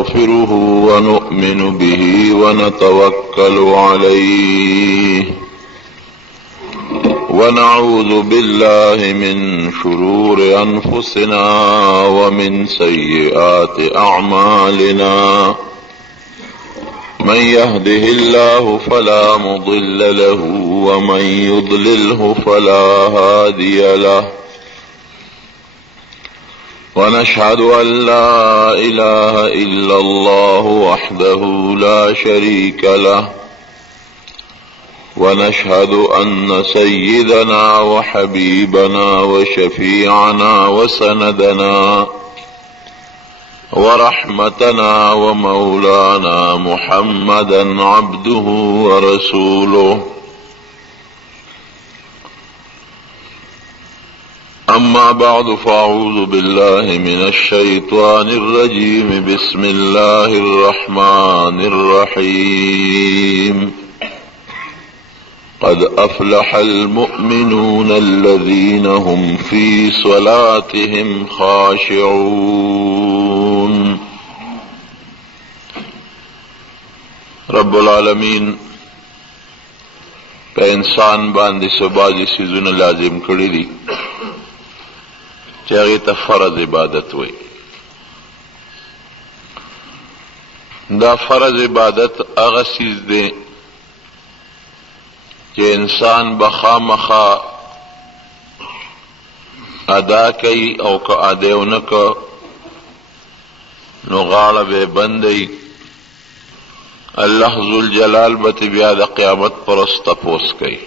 نستغفره ونؤمن به ونتوكل عليه ونعوذ بالله من شرور أنفسنا ومن سيئات أعمالنا من يهده الله فلا مضل له ومن يضلله فلا هادي له ونشهد أن لا إله إلا الله وحده لا شريك له ونشهد أن سيدنا وحبيبنا وشفيعنا وسندنا ورحمتنا ومولانا محمدا عبده ورسوله أما بعد فأعوذ بالله من الشيطان الرجيم بسم الله الرحمن الرحيم قد أفلح المؤمنون الذين هم في صلاتهم خاشعون. رب العالمین په انسان باندې سباجی سیزونه لازم کړی دي چې هغه ته فرض عبادت وایي. دا فرض عبادت هغه سیز دی کہ انسان بخامخا ادا کئی او که ادیو نکو نو غاړه به بندی الله ذوالجلال به بیا د قیامت پرست تپوس کئی.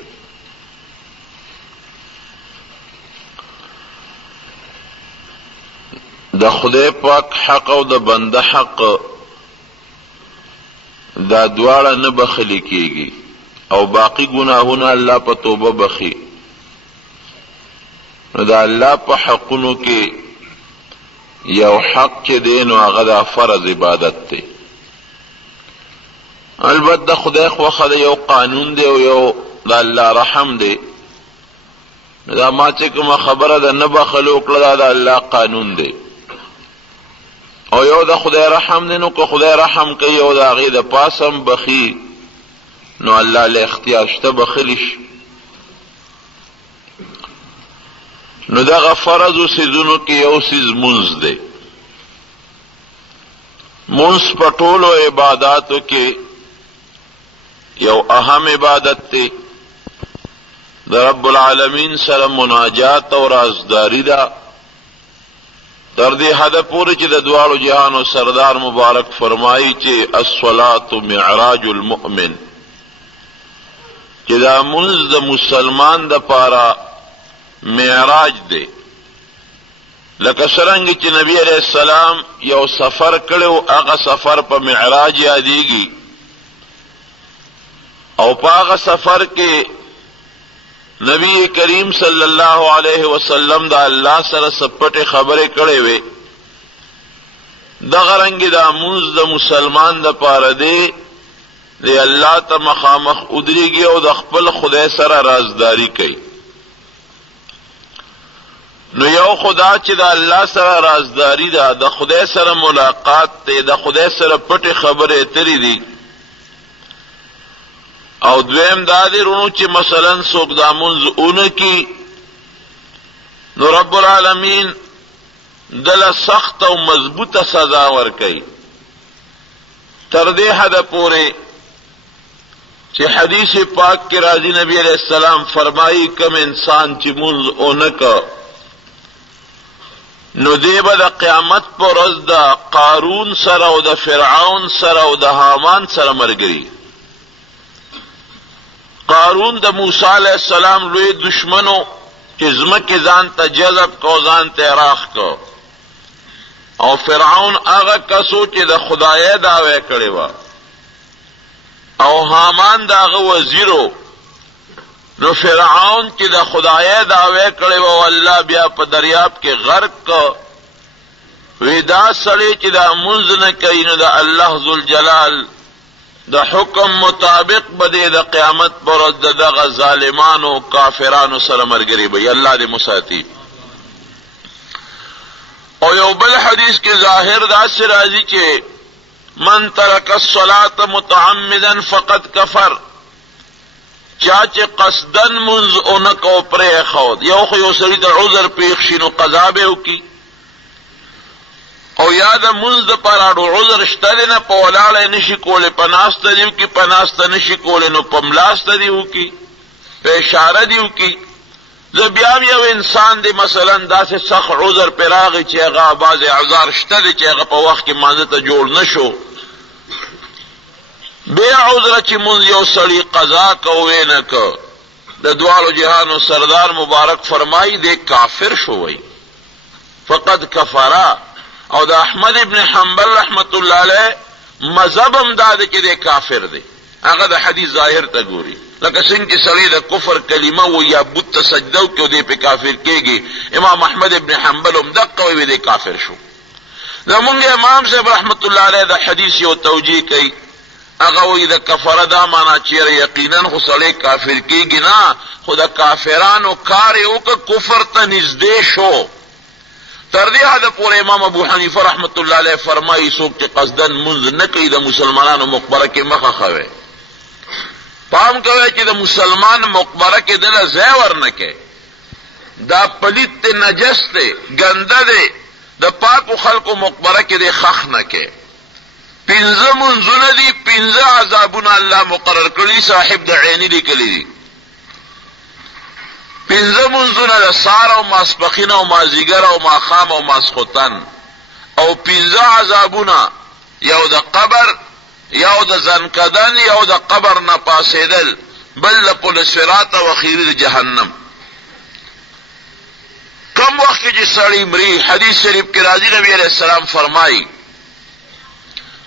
د خدای پاک حق او د بنده حق دا دواړه نه بخلی کیږي او باقی گناہونا اللہ پا توبہ بخی. نو دا اللہ پا حقونو کے یو حق چے دے نو آغا دا فرض عبادت تے. البت دا خدای خواخد یو قانون دے و یو دا اللہ رحم دے. دا ما چکم خبر دا نبخلو کلا دا اللہ قانون دے او یو دا خدای رحم دے نو که خدای رحم کئی یو دا غی دا پاسم بخی نو اللہ لے اختیار شته بخلیش. نو دا فرض و سیزونو کی یو سیز منز دے. منز پټول و عباداتو کی یو اہم عبادت تے. دا رب العالمین سره مناجات و رازداری دا در دی حد پوری چی دا دوالو جہانو سردار مبارک فرمائی چی الصلاة معراج المؤمن کہ دا منز دا مسلمان دا پارا معراج دے. لکه سرنگی چی نبی علیہ السلام یو سفر کرو اغا سفر پا معراج یادیگی او پا اغا سفر کے نبی کریم صلی اللہ علیہ وسلم دا اللہ سر سپٹ خبر کرے وے. دا غرنگی دا منز دا مسلمان دا پارا دے دی اللہ تا مخامخ ادریگی او دا خپل خدای سر رازداری کئی. نو یو خدا چی دا اللہ سر رازداری دا دا خدای سر ملاقات تے دا خدای سر پٹ خبر اتری دی. او دویم دادی رونو چی مثلا سوک دا منز اون کی نو رب العالمین دل سخت و مضبوط سزا ور کئی. تردی حد پورے چی حدیث پاک کے راضی نبی علیہ السلام فرمائی کم انسان چی منز اونکا نو دیبا دا قیامت پر از دا قارون سر او دا فرعون سر او دا حامان سر مرگری. قارون دا موسیٰ علیہ السلام لوی دشمنو چی زمک زان تا جذب کو زان تا راخ کو او فرعون آغا کسو چی دا خدای دعوے کرے وا او حامان دا آغا وزیرو نو فرعون چی دا خدای دعوے کرے وا واللہ بیا پا دریاب کے غرق کو ویدا سڑی چی دا منز نکئی نو دا اللہ ذوالجلال دا حکم مطابق بدے دا قیامت پر دا ظالمانو کافرانو سر مرگری بھئی اللہ دے مساتی. اور یو بل حدیث کے ظاہر دا سے راضی کے من ترک الصلاة متعمدا فقد کفر، چاچه قصدن منز اونکو پری خود، یو خو یو سړي د عذر پیښ شي نو قضا به وکړي، او یا د منز د پاره عذر شته دی نه، په ولاړه نشي کولی، په ناسته دی وکړي، په ناسته نشي کولی نو په ملاسته دی وکړي، په اشاره دی وکړي. زه بیا هم یو انسان دی مثلا داسې سخت عذر پې راغی چې هغه بعضې اعذار شته دی چې هغه په وخت کې مانځه ته جوړ نه شو، بے عذر چې مونږ یو سړي قضا کوې نه که، د دواړو جهانو سردار مبارک فرمایي دی کافر شو وی، فقد کفرا. او د احمد ابن حنبل رحمت الله علیه مذهب هم دا دی چې دی کافر دی، هغه د حدیث ظاهر ته ګوري، لکه څنګه چې سړی د کفر کلمه و یا بت ته سجده وکړي او دی پې کافر کېږي، امام احمد ابن حنبل هم دقه وی دی کافر شو. زمونږ امام صاحب رحمت الله علیه د حدیث یو توجیه کوي، هغه وی د کفره دا معنا چیرې یقینا خو سړی کافر کېږي نه، خو د کافرانو کار یې وکړه کفر ته نږدې شو. تر دې حده پورې امام ابو حنیفه رحمت الله علیه فرمایي څوک چې قصدن منځ نه کوي د مسلمانانو مقبره کې مخه خوي، پام کوئ چې د مسلمان مقبره کې دله ځای ورنه کوي، دا پلیت دی، نجس دی، ګنده دی، د پاکو خلکو مقبره کې دی خخ نه کوي. پنځه منځونه دي، پنځه عذابونه الله مقرر کړي، صاحب د عیني لیکلي دي. پنځه منځونه د سار او ماسپخین او مازیګر او ماښام او ماسخوتن، او پنځه عذابونه، یو د قبر، یو د زنکدن، یو د قبر نه پاسېدل، بل د پل صراط او اخیری د جهنم. کم وخت کې چې سړی مري، حدیث شریف کې راځي نبی علیہ السلام فرمایي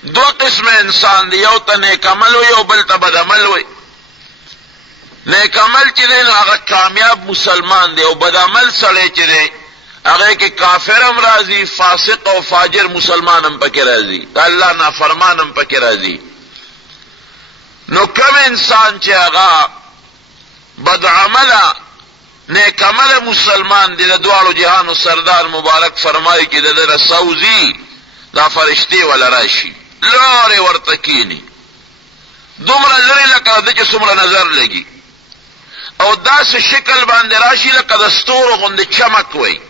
دو قسم انسان دی، یو ته نیک عمل وي او بل ته بد عمل وي. نیک عمل چې دی نو هغه کامیاب مسلمان دی، او بد عمل سړی چې دی هغه کې کافر هم راځي، فاسق او فاجر مسلمان هم پکې راځي، الله نافرمان هم پکې راځي. نو کم انسان چې هغه بد عمله نیک عمله مسلمان دی، د دواړو جهانو سردار مبارک فرمایي چې د ده نه سوځي دا فرشتې ولا راشي، لارې ورته کینی، دومره لرې لکه د چې څومره نظر لګي، او داسې شکل باندې راشي لکه د ستورو غوندې چمک وی.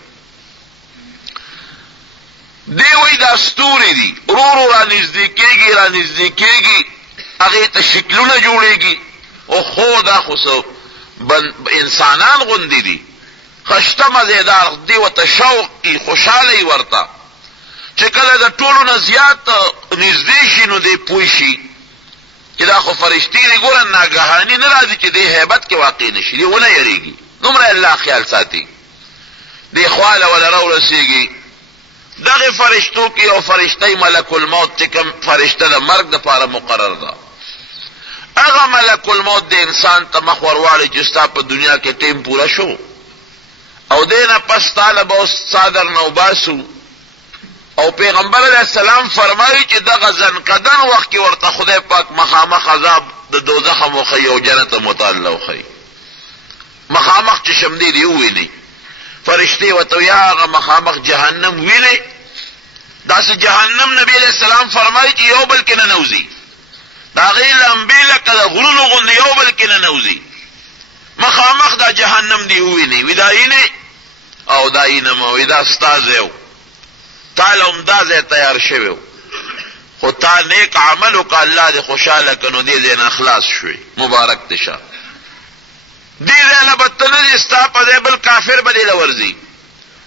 دی وی دا ستوري دي، ورو ورو را نږدې کېږي، را نږدې کېږي، هغې ته شکلونه جوړېږي، او خو دا خو څه انسانان غوندې دي، خشته مزېدار دی، ورته شوق ای خوشحاله ای ورته، چې کله د ټولو نه زیات نږدې شي نو دی پوه شي چې دا خو فرشتې دي، ګوره ناګهاني نه راځي چې دی هیبت کې واقع نه شي، دی ونه یېرېږي، دومره الله خیال ساتي، دی خواله ولا راورسېږي. دغه فرشتو کې یو فرشته ملک الموت چې کوم فرشته د مرګ دپاره مقرر ده، هغه ملک الموت د انسان ته مخ ورواړي چې ستا په دنیا کې ټیم پوره شو، او دی نه پس تاله به اوس څادر نه وباسو. او پیغمبر علیہ السلام فرمایي چې دغه زنکدن وخت کې ورته خدای پاک مخامخ عذاب د دوزخ هم وښیي او جنت هم ورته وښیي، مخامخ چشم دې وویني. فرشتې ورته یا هغه مخامخ جهنم ویني، داسې جهنم نبی علیہ السلام فرمایي چې یو بل کې ننوځي، د هغې لمبې لکه د غرونو غوندې یو بل کې ننوځي، مخامخ دا جهنم دې وویني، وي دا یینې او دا یینم، وي دا ستا ځای و، تا له همدا ځای تیار شوی و، خو تا نیک عمل وکړه، الله دې خوشحاله کړه، نو دې ځای نه خلاص شوې، مبارک دې شه. دې ځای نه به ته نه ځې، ستا په ځای بل کافر به دې له ورځي،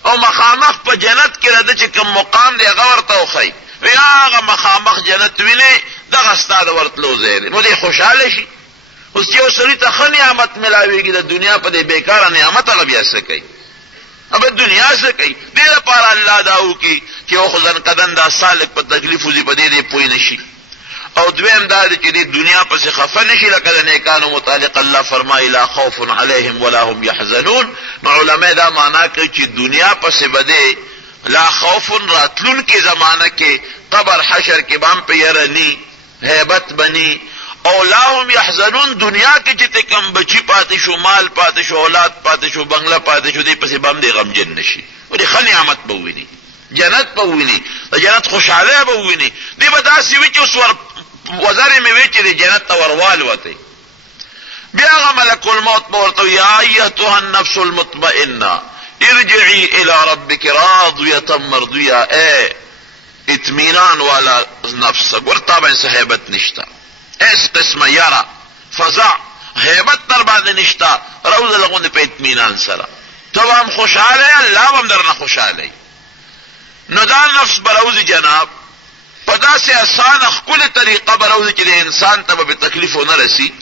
او مخامخ په جنت کې د ده چې کوم مقام دی هغه ورته وښیي، وی هغه مخامخ جنت وینې، دغه ستا د ورتلو ځای دی، نو دې خوشحاله شي. اوس چې یو سړي ته ښه نعمت میلاوېږي د دنیا په دې بېکاره نعمت، هغه بیا څه کوي؟ اب دنیا څه کوي؟ دې لپاره الله دا وکړي چې یو خو زنکدن دا سالک په تکلیف وځي، په دې پوه نه شي، او دویم دا دی چې دې دنیا پسې خفه نه شي، لکه د نیکانو متعلق الله فرمایي لا خوف علیهم ولا هم یحزنون. نو علما دا معنا کوي چې دنیا پسې به دی لا خوف، راتلونکې زمانه کې قبر حشر کې به هم په یره ني، هیبت بني، او لا هم یحزنون، دنیا کې چې کم بچی پاتې شو، مال پاتې شو، اولاد پاتې شو، بنگله پاتې شو، دې پسې به هم دې غمجن نشي، ولې ښه نعمت به وویني. جنت په ویني د جنت خوشاله به ویني دی به داسې وي چې اوس وزرې مې وی چې د جنت ته ورواله وته بیا هغه ملک الموت به ورته یا ایتها النفس المطمئنه ارجعي الى ربك راضيه مرضيه اطمینان والا نفس ورته باندې هیبت نشتا اس قسمه یرا فزع هیبت در باندې نشتا روز لغون په اطمینان سره تو هم خوشاله الله هم درنه خوشاله نو دا نفس بروزی جناب په داسې آسان خپل طریقه بروزی چې د انسان ته به تکلیف نه رسی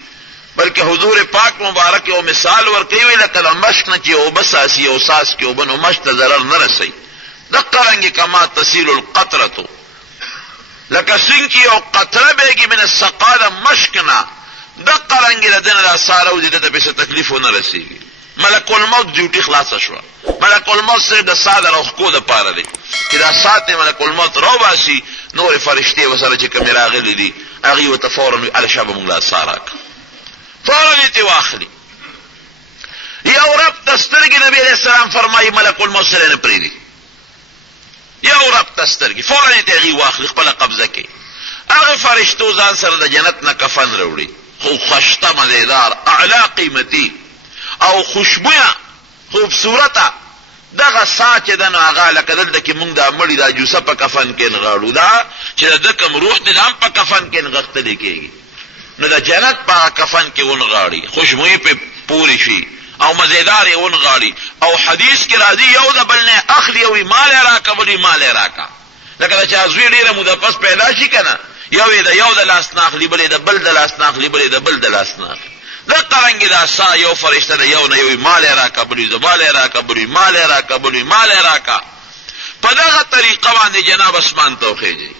بلکې حضور پاک مبارک یو مثال ورکوي لکه د مشک نه چې یو بساسي یو ساس کې اوبه نو مشک ته ضرر نه رسی دقه رنګې کما تسیل القطرة لکه څنګه چې یو قطره بهږي من السقا د مشک نه دقه رنګې د دنه د اثار او د ته څه تکلیف نه رسیږي ملک الموت ډیوټي خلاصه شوه ملک الموت صرف د ساه د روخکو دپاره دی چې دا ساعت ملک الموت راوباسي نورې فرشتې ورسره چې کومې راغلي دي هغې ورته فورا وي هله شابه موږ له ساه راکړه فورا یې ترې واخلي یو رب ته سترګې نبي علیه السلام فرمایي ملک الموت سره نه پرېږدي یو رب ته سترګې فورا یې ته هغې واخلي خپله قبضه کې هغې فرشتو ځان سره د جنت نه کفن راوړي خو خشته مزیدار اعلی قیمتي او خوشبویه خوبصورته دغه سا چې ده نو هغه لکه دلته کې مونږ دا مړي دا جوسه په کفن کې نغاړو دا چې د ده کوم روح دی دا هم په کفن کې نغښتلی کېږي نو د جنت په کفن کې ونغاړي خوشبویي پې پورې شي او مزیدار یې ونغاړي او حدیث کې راځي یو د بل نه اخلي او مال یې راکه بل یې مال یې راکه لکه د چا زوی ډېره موده پس پیدا شي که نه یو د لاس نه اخلي بل یې د بل د لاس نه اخلي بل یې د بل د لاس نه اخلي دقه رنګې دا سا یو فرشته د یو نه یو مال یې راکه بل یې مال یې راکه بل یې مال یې راکه بل یې مال یې راکه په دغه طریقه باندې جناب اسمان ته وخېږي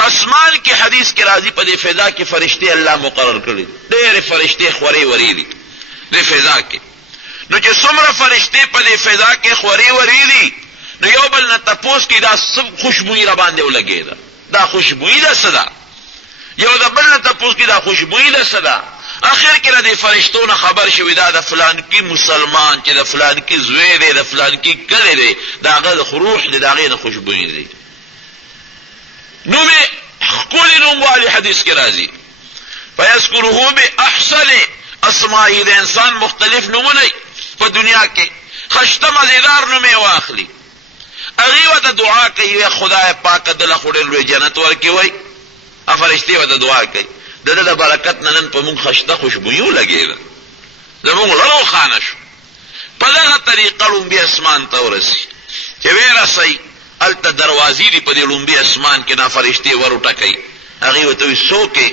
اسمان کې حدیث کې راځي په دې فضا کې فرشتې الله مقرر کړي ډېرې فرشتې خورې ورې دي دې فضا کې نو چې څومره فرشتې په دې فضا کې خورې ورې دي نو یو بل نه تپوس کې دا سب خوشبویي را باندې ولګېده دا خوشبویي ده څه ده یو د بل نه تپوس کې دا خوشبویي ده څه ده اخر کې د فرشتو نه خبر شوی دا د فلان کی مسلمان چې د فلان کی زوی دی د فلان کی کلی دی د هغه د روح دی د هغې نه خوشبویي دی نوم یې ښکلي نوم والي حدیث کې راځي فیذکره باحسن اسمائه د انسان مختلف نومونه په دنیا کې خشته مزیدار نوم یې واخلي هغې ورته دعا کوي خدای پاکه دله خو ډېر لوی جنت ورکړي وایي فرشتې ورته دعا کوي د ده د برکت نه نن په موږ خشته خوشبویي ولګېده زموږ زړه روښانه شو په دغه طریقه لومبي اسمان ته ورسي چې ویې رسئ هلته دروازې دي په دې لومبي اسمان کې دا فرشتې ور وټکئ هغې ورته وایي څوک یې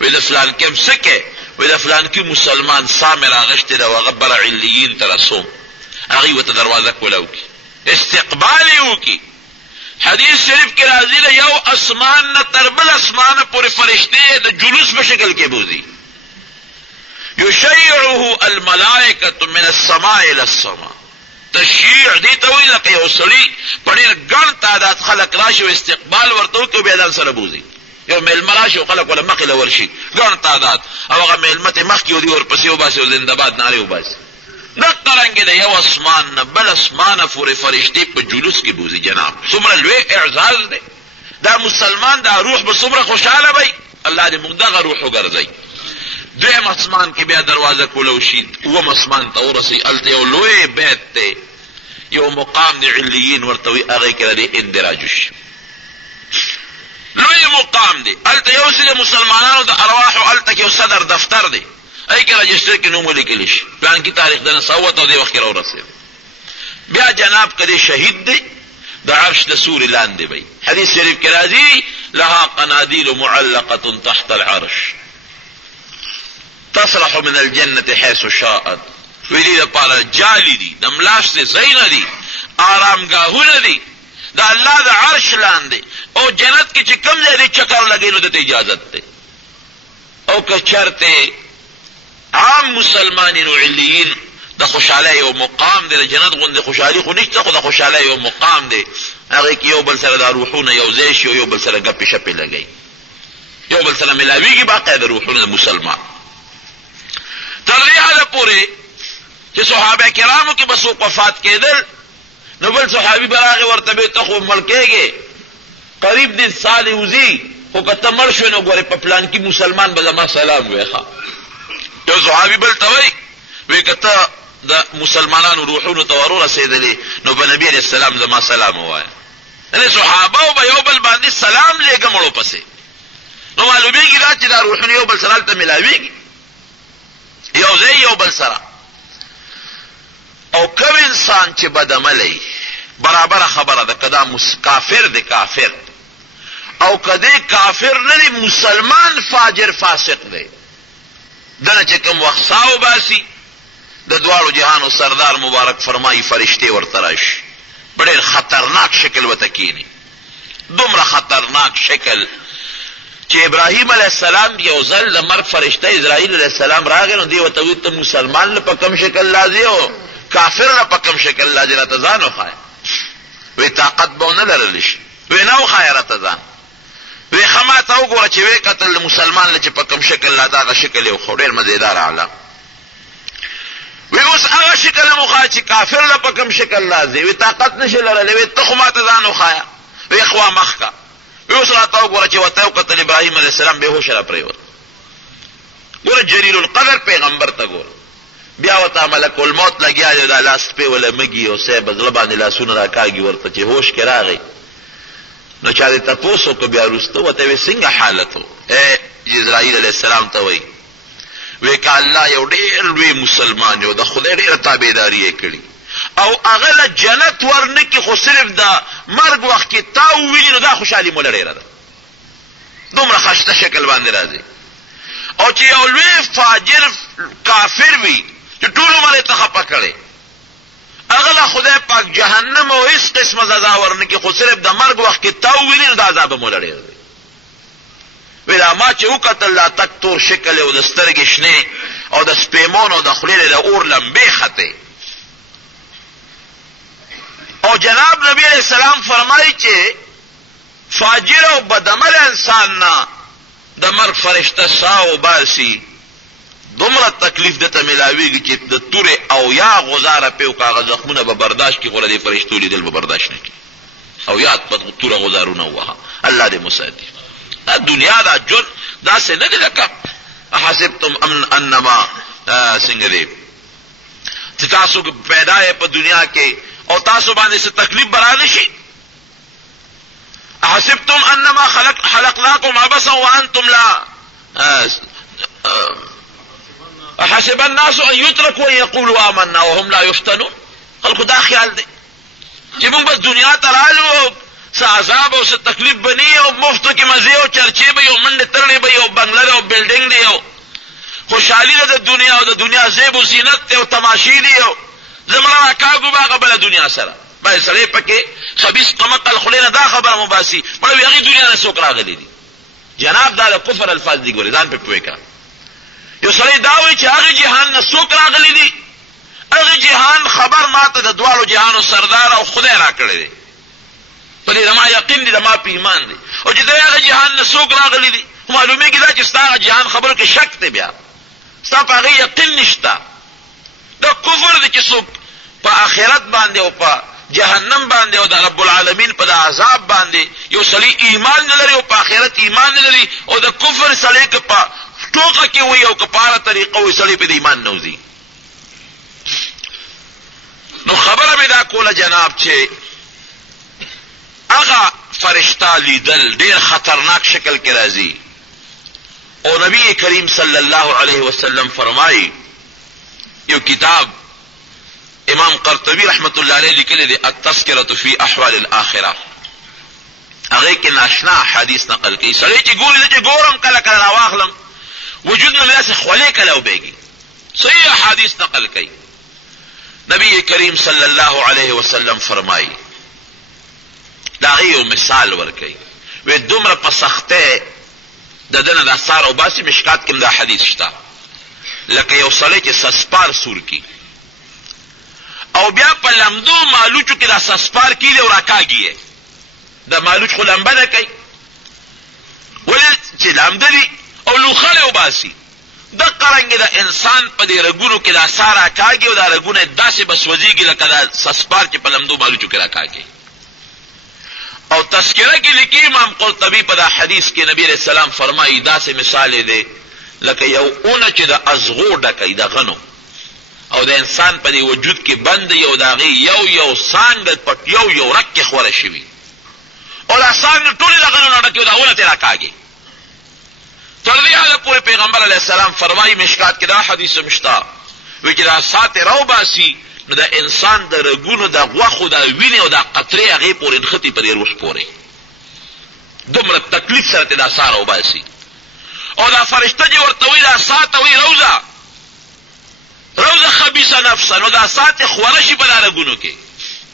وایي د فلانکي هم څه کې وایي د فلانکي مسلمان سا مې راغشتې ده او هغه بره علیین ته رسوم هغې ورته دروازه کوله وکړي استقبال یې وکړي حدیث شریف کې راځي له یو اسمان نه تر بل اسمانه پورې فرشتې د جلوس په شکل کې بوځي یشیعه الملائکة من السماء الى السماء تشیع دې ته وایي لکه یو سړي په ډېر ګڼ تعداد خلک راشي او استقبال ورته وکړي او بیا ځان سره بوځي یو میلمه راشي او خلک ورله مخې له ورشي ګڼ تعداد او هغه میلمه ته مخکې ودي ورپسې وباسي او زنده‌باد نارې وباسي دقه رنګې د یو اسمان نه بل اسمانه پورې فرشتې په جلوس کې بوځي جناب څومره لوی اعزاز دی دا مسلمان دا روح به څومره خوشحاله وی الله دې موږ دغه روح وګرځوي دویم اسمان کې بیا دروازه کوله وشي اووم اسمان ته ورسئ هلته یو لوی بیت دی یو مقام د علیین ورته وایي هغې کې د دې اندراج وشي لوی مقام دی هلته یو څه د مسلمانانو د ارواحو هلته کې یو صدر دفتر دی ای که رجسټر کې نوم ولیکلی شي پلانکي تاریخ د نسوت او دې وخت کې راورسېد بیا جناب کدی شهید دی د عرش د سوري لاندې وي حدیث شریف کې راځي لها قنادیل معلقة تحت العرش تصلح من الجنة حيث شاءت ویلی دپاره جالی دی د ملاشتې ځایونه دي آرامګاهونه دي د الله د عرش لاندې او جنت کې چې کوم ځای دی چکر لګوي نو دته اجازت دی او که چرته عام مسلمانین و علیین د خوشحالی یو مقام دی د جنت غوندې خوشحالي خو نشته خو د خوشحالی یو مقام دی هغې کې یو بل سره دا روحونه یو ځای شي او یو بل سره ګپې شپې لګوي یو بل سره ملاویږي باقی د روحونه د مسلمان تر دې حده پورې چې صحابه کرامو کې به څوک وفات کېدل نو بل صحابي براغه ورته به ته خو ملکېږي قریب دې سال وزي خو کته مړ شو نو ګوره په پلان کې مسلمان به زما سلام وایي. یو صحابي بل ته وایي کته د مسلمانانو روحونو ته ورسېدلې نو په نبی عليه السلام زما سلام وایي. یعنی صحابه او یو بل باندې سلام لګمړو پسې نو معلومیږي دا چې دا روحونه یو بل سره ته ملاويږي یو ځای یو بل سره. او کوم انسان چې بدعملی برابر خبره ده کدا کافر دی کافر او کدی کافر نه دی مسلمان فاجر فاسق دی دنه چې کوم وخت ساو باسي د دوالو جهانو سردار مبارک فرمایي فرشتي ورته راشي بڑے خطرناک شکل وتکینی دومره خطرناک شکل چې ابراهیم علیه السلام یو ځل د مرګ فرشته اسرائیل علیه السلام راغی نو دی ورته وی ته مسلمان له په کوم شکل لازم او کافر له په کوم شکل لازم راته ځان وخای وی طاقت به نه لرل شي وی نو خیرت ځان وی خما ته وګوره چې وی قتل مسلمان له چې په کوم شکل لا دا شکل یو خوري مزیدار اعلی وی اوس هغه شکل مخا چې کافر له په کوم شکل لازم وی طاقت نشي لرل وی ته خما ته ځان وخایا وی خوا مخکا وی اوس راته وګوره چې وته قتل ابراهیم علیه السلام به هوش را پریوت ګوره جلیل القدر پیغمبر ته ګوره بیا وته ملک الموت لګیا دی دا لاس په ولا مګي او سه بدل باندې لاسونه راکاږي ورته چې هوش کې راغی نو چا دې تاسو کو بیا رستو وته څنګه حالت اے اسرائیل علیه السلام ته وی وی که الله یو ډېر لوی مسلمان یو د خدای ډېره تابعداري یې کړي او هغه له جنت ورنکي خو صرف د مرګ وخت کې تا وویني نو دا خوشحالي موله ډېره ده دومره ښایسته شکل باندې راځي. او چې یو لوی فاجر کافر وي چې ټول عمر یې ته خفه کړی هغه له خدای پاک جهنم او هېڅ قسمه سزا ورنکي خو صرف د مرګ وخت کې تا وویني نو دا عذاب موله ډېر دی. وی دا ما چې وکتل دا تک تور شکل او د سترګې شنې او د سپیمون او د خولې د اور لمبې ختې. او جناب نبی علیہ السلام فرمایي چې فاجر او بدعمل انسان نه د مرګ فرشته ساو باسي دومره تکلیف دته ملاویږي چې د تورې او یا غزاره په کاغذ زخمونه به برداشت کی غوړه دي فرشتو لیدل به برداشت نه کی او یا په توره غزارونه وها الله دې مساعد. دنیا دا جن دا سے نه دي لکه حسبتم انما څنګه دي چې تاسو پیدا یې په دنیا کې او تاسو باندې څه تکلیف برابر شي. حسبتم انما خلقناكم عبثا وانتم لا حسب الناس ان يتركوا ان يقولوا آمنا وهم لا يفتنون. خلکو دا خیال دی چې موږ بس دنیا ته رالو څه عذاب او څه تکلیف بنی او مفتو کې مزه او چرچې به یو منډه ترړې به یو بنگله او بلډینګ دی او خوشحالي ده د دنیا او د دنیا زیب او زینت او تماشې دی او زمړه کاغو باغ بل دنیا سره باندې سړی پکې خبيث قمقل خلینا دا خبره مباسي مړ هغه دنیا نه څوک راغلي دي جناب دا کفر الفاظ دي ګورې ځان په پوي کا یو سړی دا وایي چې هغه جهان نه څوک راغلي دي هغه جهان خبر ماته د دوالو جهانو سردار او خدای را کړی دی په دې ما یقین دي ما په ایمان دي او چې دا هغه جهان نه څوک راغلي دي معلومه کیدا چې ستاسو جهان خبرو کې شک ته بیا ستاسو هغه یقین نشتا دا کفر دي چې څوک په آخرت باندې او په جهنم باندې او د رب العالمین په عذاب باندې یو سړی ایمان نه لري او په آخرت ایمان نه لري او د کفر سړی کې په ټوکه کې وي او کفاره طریقه وي سړی په ایمان نه وځي. نو خبره مې دا کوله جناب چې هغه فرشتہ لیدل ډیر خطرناک شکل کې راځي او نبی کریم صلی الله علیه وسلم فرمایي یو کتاب امام قرطبی رحمت الله علیه لیکلی دی التذکرة فی احوال الاخره هغه کې ناشنا حدیث نقل کوي سړی چې ګوري چې ګورم کله کله راواخلم وجود نه مې خولې کله وبېږي صحیح حدیث نقل کوي نبی کریم صلی الله علیه وسلم فرمایي دا یو مثال ورکوي وې دومره په سخته د دنه د اثار او باسي مشکات کې دا حدیث شته لکه یو سړی چې سسپار سور کی او بیا په لمدو مالوچو کې دا سسپار کیږي او راکاږي دا مالوچ خو لمبه نه کوي ولې چې لمدري او لوخله وباسي دغه رنګ د انسان په دې رګونو کې دا سارا کاږي او دا رګونه داسې بس وځيږي لکه دا سسپار چې په لمدو بالوچو کې راکاږي. او تذکرہ کې لیکي امام قرطبي په دا حدیث کې نبی رسول الله فرمایي داسې مثال دی لکه یو اونه چې د ازغو ډکې د غنو او د انسان په دې وجود کې بند یو داغي یو سانګ په یو رک کې خوره شي او دا سانګ ټول د غنو نه ډکې دا اونه ته راکاږي. تر دې حاله پورې پیغمبر علیه السلام فرمایي مشکات کې دا حدیث مشتا وی چې دا سات راو باسي نو دا انسان د رګونو د غوښو د وینې او د قطرې هغې پورې نښتي په دې روح پورې دومره تکلیف سره دا سا راو باسي. او دا فرشته چې ورته وایي دا سا ته وایي روزه خبیثه نفسه نو دا سا چې خوره شي په دا رګونو کې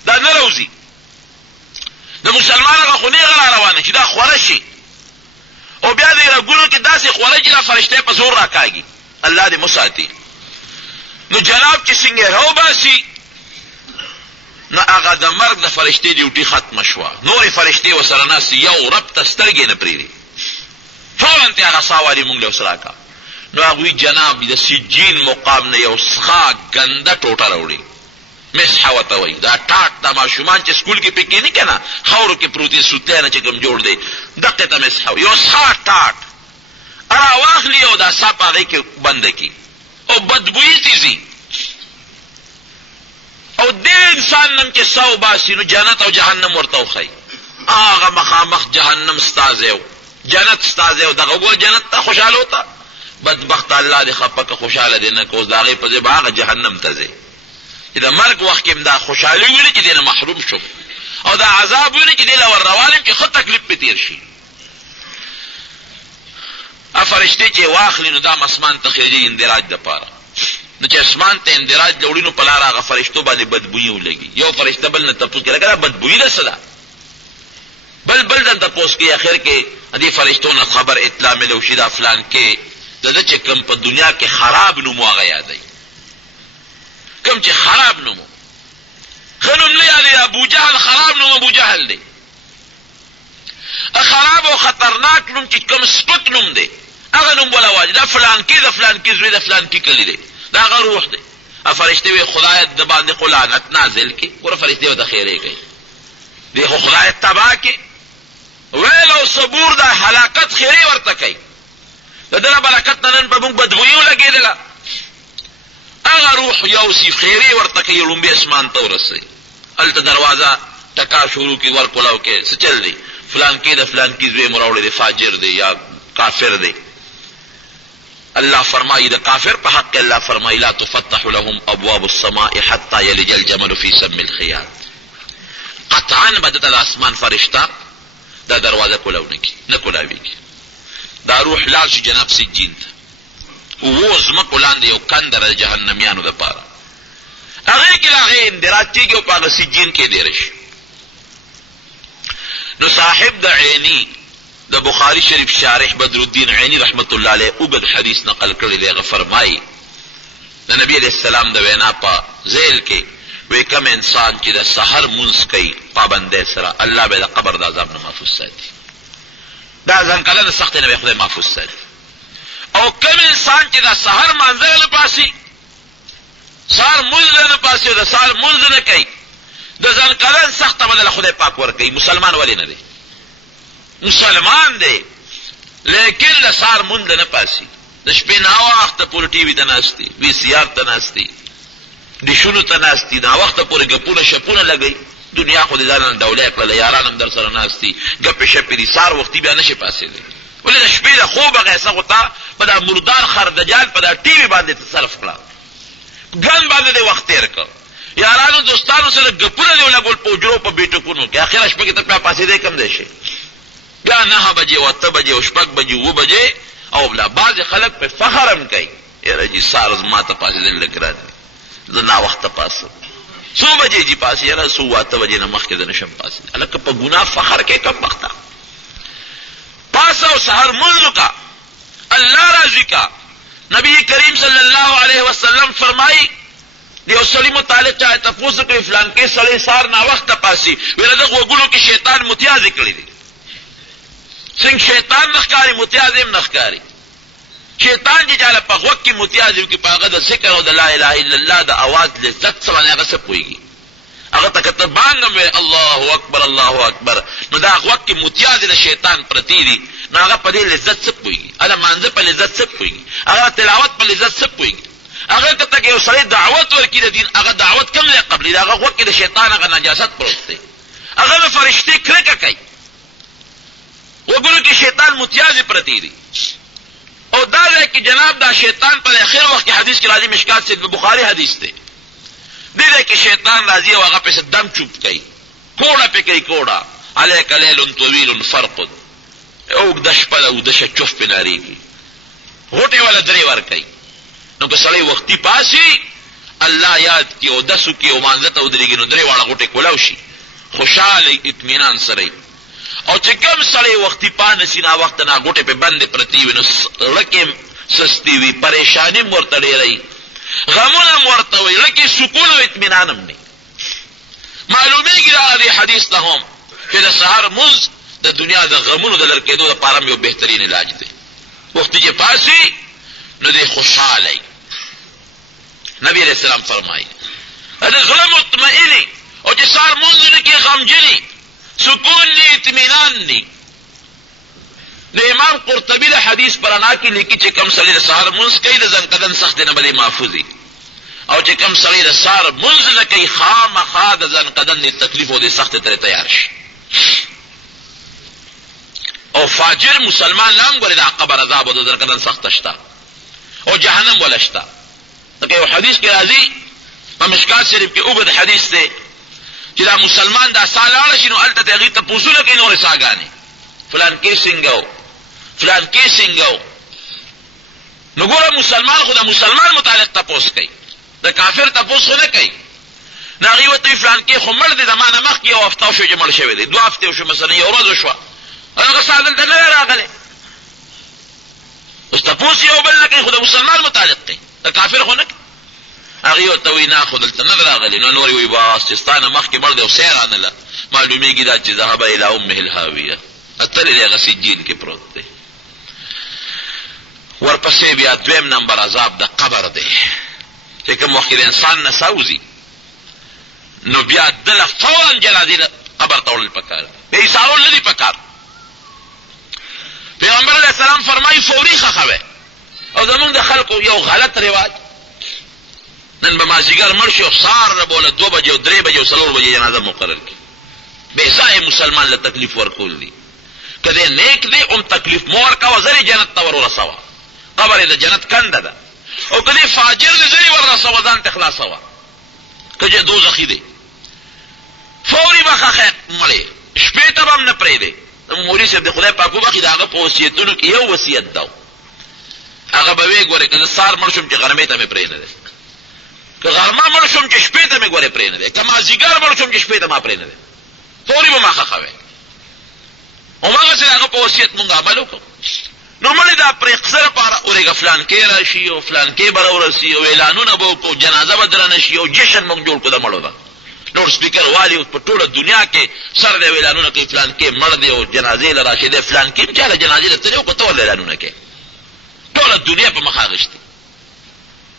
دا نه روزي د مسلمان هغه خو نیغه را روانه چې دا خوره شي او بیا دې رګونو کې داسې خوره چې دا فرشته په زور راکاږي. الله دې مساتي. نو جناب چې څنګه راو باسي نو هغه د مرګ د فرشتې ډیوټي ختمه شوه. نورې فرشتې ورسره ناستې یو رب ته سترګې نه پرېږدي فوراً ته هغه ساواري مونږ له ورسره راکړه. نو هغوی جناب د سجین مقام نه یو څښا ګنده ټوټه راوړي مسحه ورته وایي. دا ټاټ دا ماشومان چې سکول کې پې کښېني که نه خاورو کې پروت دي سوتی نه چې کوم جوړ دی دقې ته مسحه یو څښا ټاټ را واخلي او دا سا په هغې کې بنده کړي او بدبویی تیزی او دې انسان نم چې ساو باسي نو جنت او جهنم ورته وښیي. هغه مخامخ جهنم ستازی و جنت ستازی و دغه وګوره جنت ته خوشحاله وته بدبخت الله دې خفه که خوشحاله دې نه که اوس د هغې په ځای به هغه جهنم ته ځې چې د مرګ وخت کې هم دا خوشحالي ویني چې دې نه محروم شو او دا عذاب ویني چې دې له ور روان یم چې ښه تکلیف پې تېر شي. فرشتې چې واخلي نو دا اسمان ته خېږي اندراج دپاره. نو چې اسمان ته اندراج له وړي نو په لاره هغه فرشتو باندې بدبویي ولګي. یو فرشته بل نه تپوس کوي لکه دا بدبویي ده څه ده بل دلته تپوس کوي اخر کې دې فرشتو نه خبر اطلاع ملو شي دا فلان کې د ده چې کوم په دنیا کې خراب نوم و هغه یادوي کوم چې خراب نوم و ښه نوم نه یادوي. ابو جهل خراب نوم ابو جهل دی. خراب او خطرناک نوم چې کوم سپک نوم دی هغه نوم ولا واجب دا فلان کې د فلان کې زوی د فلان کې کلی دی دا هغه روح دی. فرشتې وی خدای د باندې قلانت نازل کې ګوره فرشتې ورته خیرې کوي دی خو خدای تباه کې ویل او صبور دا هلاکت خیرې ورته کوي د ده نه برکت نه نن په موږ بدبویي ولګېدله. هغه روح یو سی خیرې ورته کوي لومبې اسمان ته ورسوي هلته دروازه ټکا شروع کړي ورکولاو کې څه چل دی فلان کې د فلان کې زوی مو راوړی دی فاجر دی یا کافر دی. الله فرمایي د کافر په حق الله فرمایي لا تفتح لهم ابواب السماء حتى يلج الجمل في سم الخياط. قطعا بدته د اسمان فرشته دا دروازه کولاو نه کولاویږي. دا روح لاړ شي جناب سجین ته اوو ځمکو لاندې یو کندره د جهنمیانو دپاره هغې کې له هغې اندراج کېږي او په هغه سجین کې دېره شي. نو صاحب د عینی د بخاری شریف شارح بدرالدین عینی رحمت الله علیه اوږد حدیث نقل کړی دی. هغه فرمایي د نبی علیه السلام د وینا په ذیل کې وی کم انسان چې د سحر مونځ کوي پابندۍ سره الله به د قبر د عذاب نه محفوظ ساتي. دا ځنکله د سختۍ نه به خدای محفوظ ساتي. او کم انسان چې د سحر مانځه نه پاسي سحر مونځ نه پاسي او د سحر مونځ نه کوي د ځنکله سخته بدله خدای پاک ورکوي. مسلمان ولې نه دی مسلمان دی لیکن د سحر مونځ نه پاسي د شپې ناوخته پورې ټي وي ته ناستي وي سي آر ته ناستي ډیشونو ته ناستي ناوخته پورې ګپونه شپونه لګوي دنیا خو دې ځان نه ډولۍ کړله یاران هم در سره ناستي ګپې شپې دي سهار وختي بیا نشي پاسېدی ولې د شپې د خوب هغه حصه خو تا په دا مردار خردجال په دا ټي وي باندې تصرف کړه ګن باندې دې وخت تېر کړ یارانو دوستانو سره ګپونه دې ولګول په حجرو په بیټکونو کې اخره شپه کې ته بیا پاسېدی کم دی شي بیا 9 بجې او 8 بجې او 6 بجې 7 بجې او بلا بعضې خلک په فخر هم کوي یاره جي سهار زما ته پاسېدل لږ ګران دي زه ناوخته پاسم څو بجې جي پاسې یاره 8 بجې نه مخکې زه نشم پاسېدلی هلکه په ګناه فخر کوي کم وخته پاسه او سحر منځ وکړه الله راضي کا نبی کریم صلی الله علیه وسلم فرمایي د یو سړي متعلق چا تپوس کوي فلان کې سړی سهار ناوخته پاسي ویله د غوږونو کې شیطان متیازې کړي دي څنګه شیطان نه ښکاري متیازې هم نه ښکاري شیطان چې چاله په غوږ کې متیازي کې په هغه د ذکر او د لا اله الا الله د اواز لذت سره هغه څه پوهېږي، هغه ته که ته بانګم وی الله اکبر الله اکبر، نو دا غوږ کې متیازي د شیطان پرتی دي، نو هغه په دې لذت څه پوهېږي، هغه مانځه په لذت څه پوهېږي، هغه تلاوت په لذت څه پوهېږي. هغه که ته یو سړی دعوت ورکړي د دین، هغه دعوت کوم ځای قبلي، د هغه غوږ کې د شیطان هغه نجاست پروت دی، هغه د فرشتې کرکه کوي، وګورو کې شیطان متیازي پرتی دي. او دا ځای کې جناب دا شیطان په اخر وخت کې حدیث کې راځي، مشکات سے بخاری حدیث دی، دې ځای کې شیطان راځي او هغه پسې دم چوپ کوي، کوړه پې کوي، کوړه علیک لیل طویل فرقد، اوږده شپه ده اوږده شه چوف پې نارېږي، غوټې والا درې ورکوي. نو که سړی وختي پاسي الله یاد کړي او دس وکړي او مانځه ته ودرېږي، نو درې واړه غوټې کولاو شي خوشحاله اطمینان سره. او چې کوم سړی وختي پانسي ناوخته ناغوټې پې بندې پرتې وي، نو زړه کې سستي وي، پریشاني م ورته ډېره وي، غمونه م ورته وي، زړه کې سکون او اطمینان هم نه. معلومېږي دا دې حدیث ته هم چې د سهار مونځ د دنیا د غمونو د لر کېدو دپاره هم یو بهترین علاج دی. وختي چې پاسي نو دی خوشحاله وي. نبی علیہ السلام فرمایي د زړه مطمئنې او چې سهار مونځونه کې غمجنې سکون نی اطمینان نی. نو امام قرطبی له حدیث پرانا کې لیکي چې کم سړی د سهار مونځ کوي د ځن قدم سخت نه بلې محفوظي، او چې کم سړی د سهار مونځ نه کوي خامخا د ځن قدم د تکلیف او د سخت ترې تیار شي. او فاجر مسلمان نام ګورې دا قبر عذاب او د ځن قدم سخت شته او جهنم ولا شته. لکه یو حدیث کې راځي په مشکات شریف کې اوږد حدیث دی چې دا مسلمان دا سا لاړه شي نو هلته د هغې تپوسونه کوي نورې ساګانې، فلان کې څنګه و فلان کې څنګه و. نو ګوره مسلمان خو د مسلمان متعلق تپوس کوي، د کافر تپوس خو نه کوي. نو هغې ورته وي فلان کې خو مړ دی، د ما نه مخکې یو هفته وشو چې مړ شوی دی، 2 هفتې وشو، مثلا یو ورځ وشوه، هغه سا دلته نه دی راغلی. اوس تپوس یو بل نه کوي، خو د مسلمان متعلق کوي، د کافر خو نه کوي. هغې ورته وایي نه خو دلته نه راغلی. نو نورې وایي بس چې ستا نه مخکې مړ دی او سیر رانله، معلومېږي دا چې ذهب الی امه الهاویه، اتلې دی هغه سجین کې پروت دی. ورپسې بیا 2 نمبر عذاب د قبر دی چې کوم وخت د انسان نه ساوځي نو بیا دله فورا جنازې قبر ته وړل پکار دی، ایسارول نه دي پکار. پیغمبر علیه السلام فرمایي فوري ښخوئ. او زمونږ د خلکو یو غلط رواج، نن به مازدیګر مړ شي او سهار نه به له 2 بجې او 3 بجې او 4 بجې جنازه مقرر کړي. بېځایه مسلمان له تکلیف ورکول دي. که دی نیک دی هم تکلیف مه ورکوه، زر جنت ته ور ورسوه، قبر یې د جنت کنده ده. او که دی فاجر دی زر یې ور رسوه، ځان ته خلاصوه. که چې دوزخي دی فوري به ښخی مړې، شپې ته به هم نه پرېږدی. مولوي صاحب د خدای پاک وبخښي، د هغه په وصیتونو کې یو وصیت ده، هغه به ویې ګورې که زه سهار مړ شم چې غرمې ته مې پرېنهدی، که غرمه مړ شم چې شپې ته مې ګورې پرېنهدی، که مازدیګر مړ شم چې شپې ته ما پرېنهدی، فوري به ما ښخوی. هماغسې د هغه په وصیت مونږ عمل وکړو. نو مړې دا پرېقصه لپاره ورېږه فلان کې را شي او فلان کې به راورسي او اعلانونه به وکړو، جنازه به درنه شي او جشن مونږ جوړ کړو د مړو ده. لوډ سپیکر والي په ټوله دنیا کې سر دی اعلانونه کوي فلان کې مړ دی او جنازې له راشي دی، فلان کې چاله جنازې له تلې وکړو ته ولې اعلانونه کوي، ټوله دنیا په مخ اخیستې.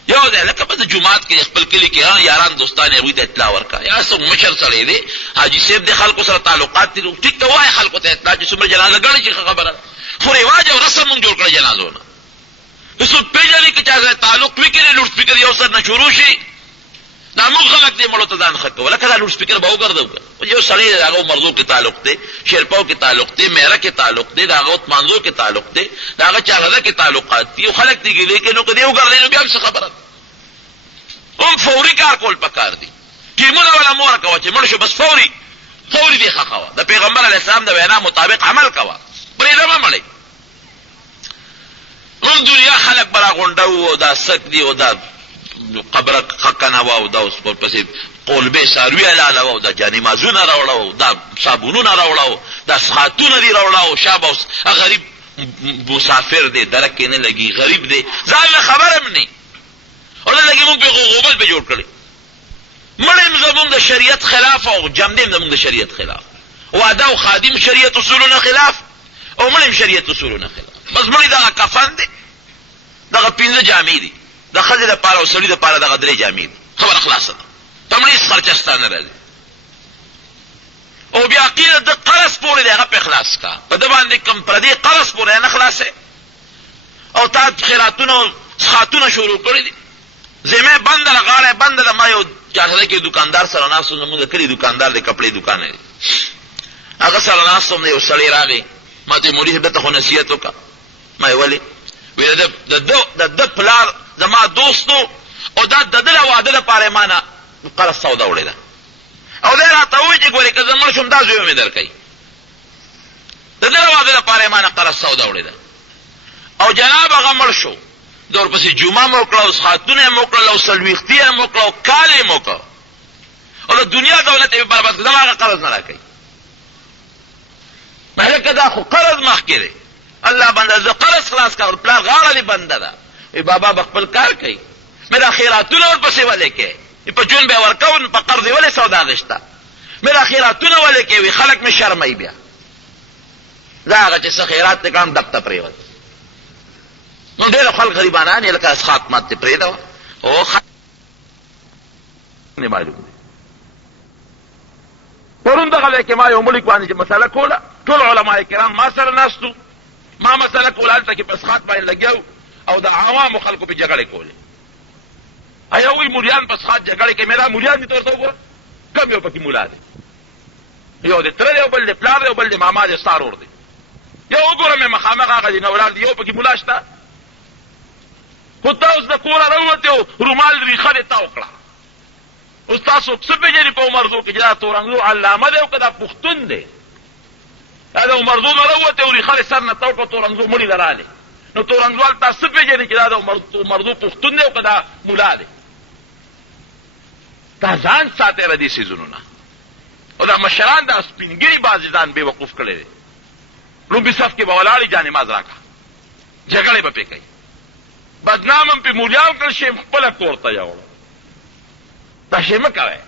یو دی لکه په د جومات کې خپل کلي کې یاران دوستان یې هغوی ته اطلاع ورکړه، یا څوک مشر سړی دی حاجي صاحب دی، خلکو سره تعلقات دي، ټیک ته وایه خلکو ته اطلاع چې څومره جنازه ګڼي چې ښه خبره ده. خو رواج او رسم مونږ جوړ کړی جنازو نه. که څوک پېژني که چا سره تعلق وي کړي لوډ سپیکر یو سر نه شروع شي، دا موږ خلک دی مړو ته ځان ښه کوو. لکه دا لوډ سپیکر به وګرځو، یو سړی د هغه مردو کې تعلق دی، شیرپاو کې تعلق دی، میره کې تعلق دی، د هغه مانځو کې تعلق دی، د هغه چاغده کې تعلقات دي، او خلک دی ګیلې کوي. نو که دی وګرځي نو بیا هم څه خبره ده. هم فوري کار کول پکار دي، ټیمونه ولا مه ورکوه چې مړ شو بس فوري دې ښخوه. د پیغمبر علیه السلام د وینا مطابق عمل کوه، پرېږده مه مړئ. ټول دنیا خلک به راغونډه وو او دا سک دي او دا قبره خکنه وه او دا اوس ورپسې قولبې څاروي حلاله وه او دا جانمازونه راوړه او دا صابونونه راوړه او دا سخاتونه دي راوړه او شابه اوس غریب مسافر دی، درک کې نه لګي، غریب دی، ځان له خبر هم نه او نه لګي. مونږ پې غوبل پې جوړ کړی. مړ هم زمونږ د شریعت خلاف او جمد هم زمونږ د شریعت خلاف، واده او خادم شریعت اصولونه خلاف او مړ هم شریعت اصولونه خلاف. بس مړی دغه کفن دی دغه 15 جامې دي، د ښځې دپاره او سړي دپاره دغه 3 جامې دي. خبره خلاصه ده، په مړي هېڅ خرچه ستا نه راځي. او بیا قیل د قرض پورې دی، هغه پې خلاص کا، په ده باندې کوم پردي قرض پورې نه خلاصې. او تا خیراتونه او څښاتونه شروع کړي دي، ذمه بنده ده، غاړه بنده ده. ما یو جاهله کې دکاندار سره ناست وم، زموږ د کلي دکاندار دی، کپړې دکان دی، هغه سره ناست وم، یو سړی راغی، ما ته مولوي صاحب ته خو نصیحت وکړه. ما یې ولې؟ وی د ده پلار زما دوست و، او دا د ده له واده دپاره ما نه قرض سودا وړې ده، او دی راته ووایي چې ګورې که زه مړ شم دا زوی مې در کوي. د ده له واده دپاره ما نه قرض سودا وړې ده. او جناب هغه مړ شو، د ورپسې جمعه مو وکړه، او څښاتونه یې مو وکړل، او څلوېښتي یې مو وکړه، او کال یې مو وکړه، او د دنیا دولت یې برباد کړ. زما هغه قرض نه را کوي. هلکه دا خو قرض مخکې دی، الله بنده زه قرض خلاص کړ، پلار غاړه دې بنده ده. وی بابا به خپل کار کوي، مې دا خیراتونه ورپسې ولې کوې؟ په جون به یې ورکوو، په قرض یې ولې سودا غېشته؟ مې دا خیراتونه ولې کوې؟ وي خلک مې شرموي. بیا زه هغه چې څه خیرات دې کړم ډب ته پرېوت. نو ډېر خلک غریبانان یې لکه اسخات مات دې پرېږده او نه معلوم دی. پرون دغه ځای کې ما یو ملک باندې چې مسله کوله، ټول علما کرام ما سره ناستو، ما مسله کوله، هلته کې په اسخات باندې لګیا او د عوامو خلکو پې جګړې کولې. هغوی مولیان په اسخات جګړې کوي. مې دا مولیان دي ته ورته وګوره، کوم یو پکې مولا دی؟ یو د تره دی، یو بل د پلار دی، یو بل د ماما دی، ستا ورور دی. یو وګوره مې مخامخ هغه دي نه ولاړ دي، یو پکې مولا شته. خو تا اوس د کوره راووتې او رومال ریښه دې تاو کړه. اوس تاسو څه پېژنې په عمرزو کې چې دا تورنګزو علامه دی او که دا پښتون دی؟ دا د عمرزو نه راووتې او ریښه دې سر نه تاو کړه، تورنګزو مړي له رالې. نو تورنګزوال تاسو څه پېژنې چې دا د عمرزو پښتون دی او که دا مولا دی؟ دا ځان ساتئ له دې څیزونو نه. او دا مشران دا سپینګري بعضې ځان بې وقوف کړی دی. لومبي صف کې به ولاړې جانماز راکړه، جګړې به پې کوي، بدنام هم پې مولیان کړ، شی خپله کور ته یوړه. دا شی مه کوئ.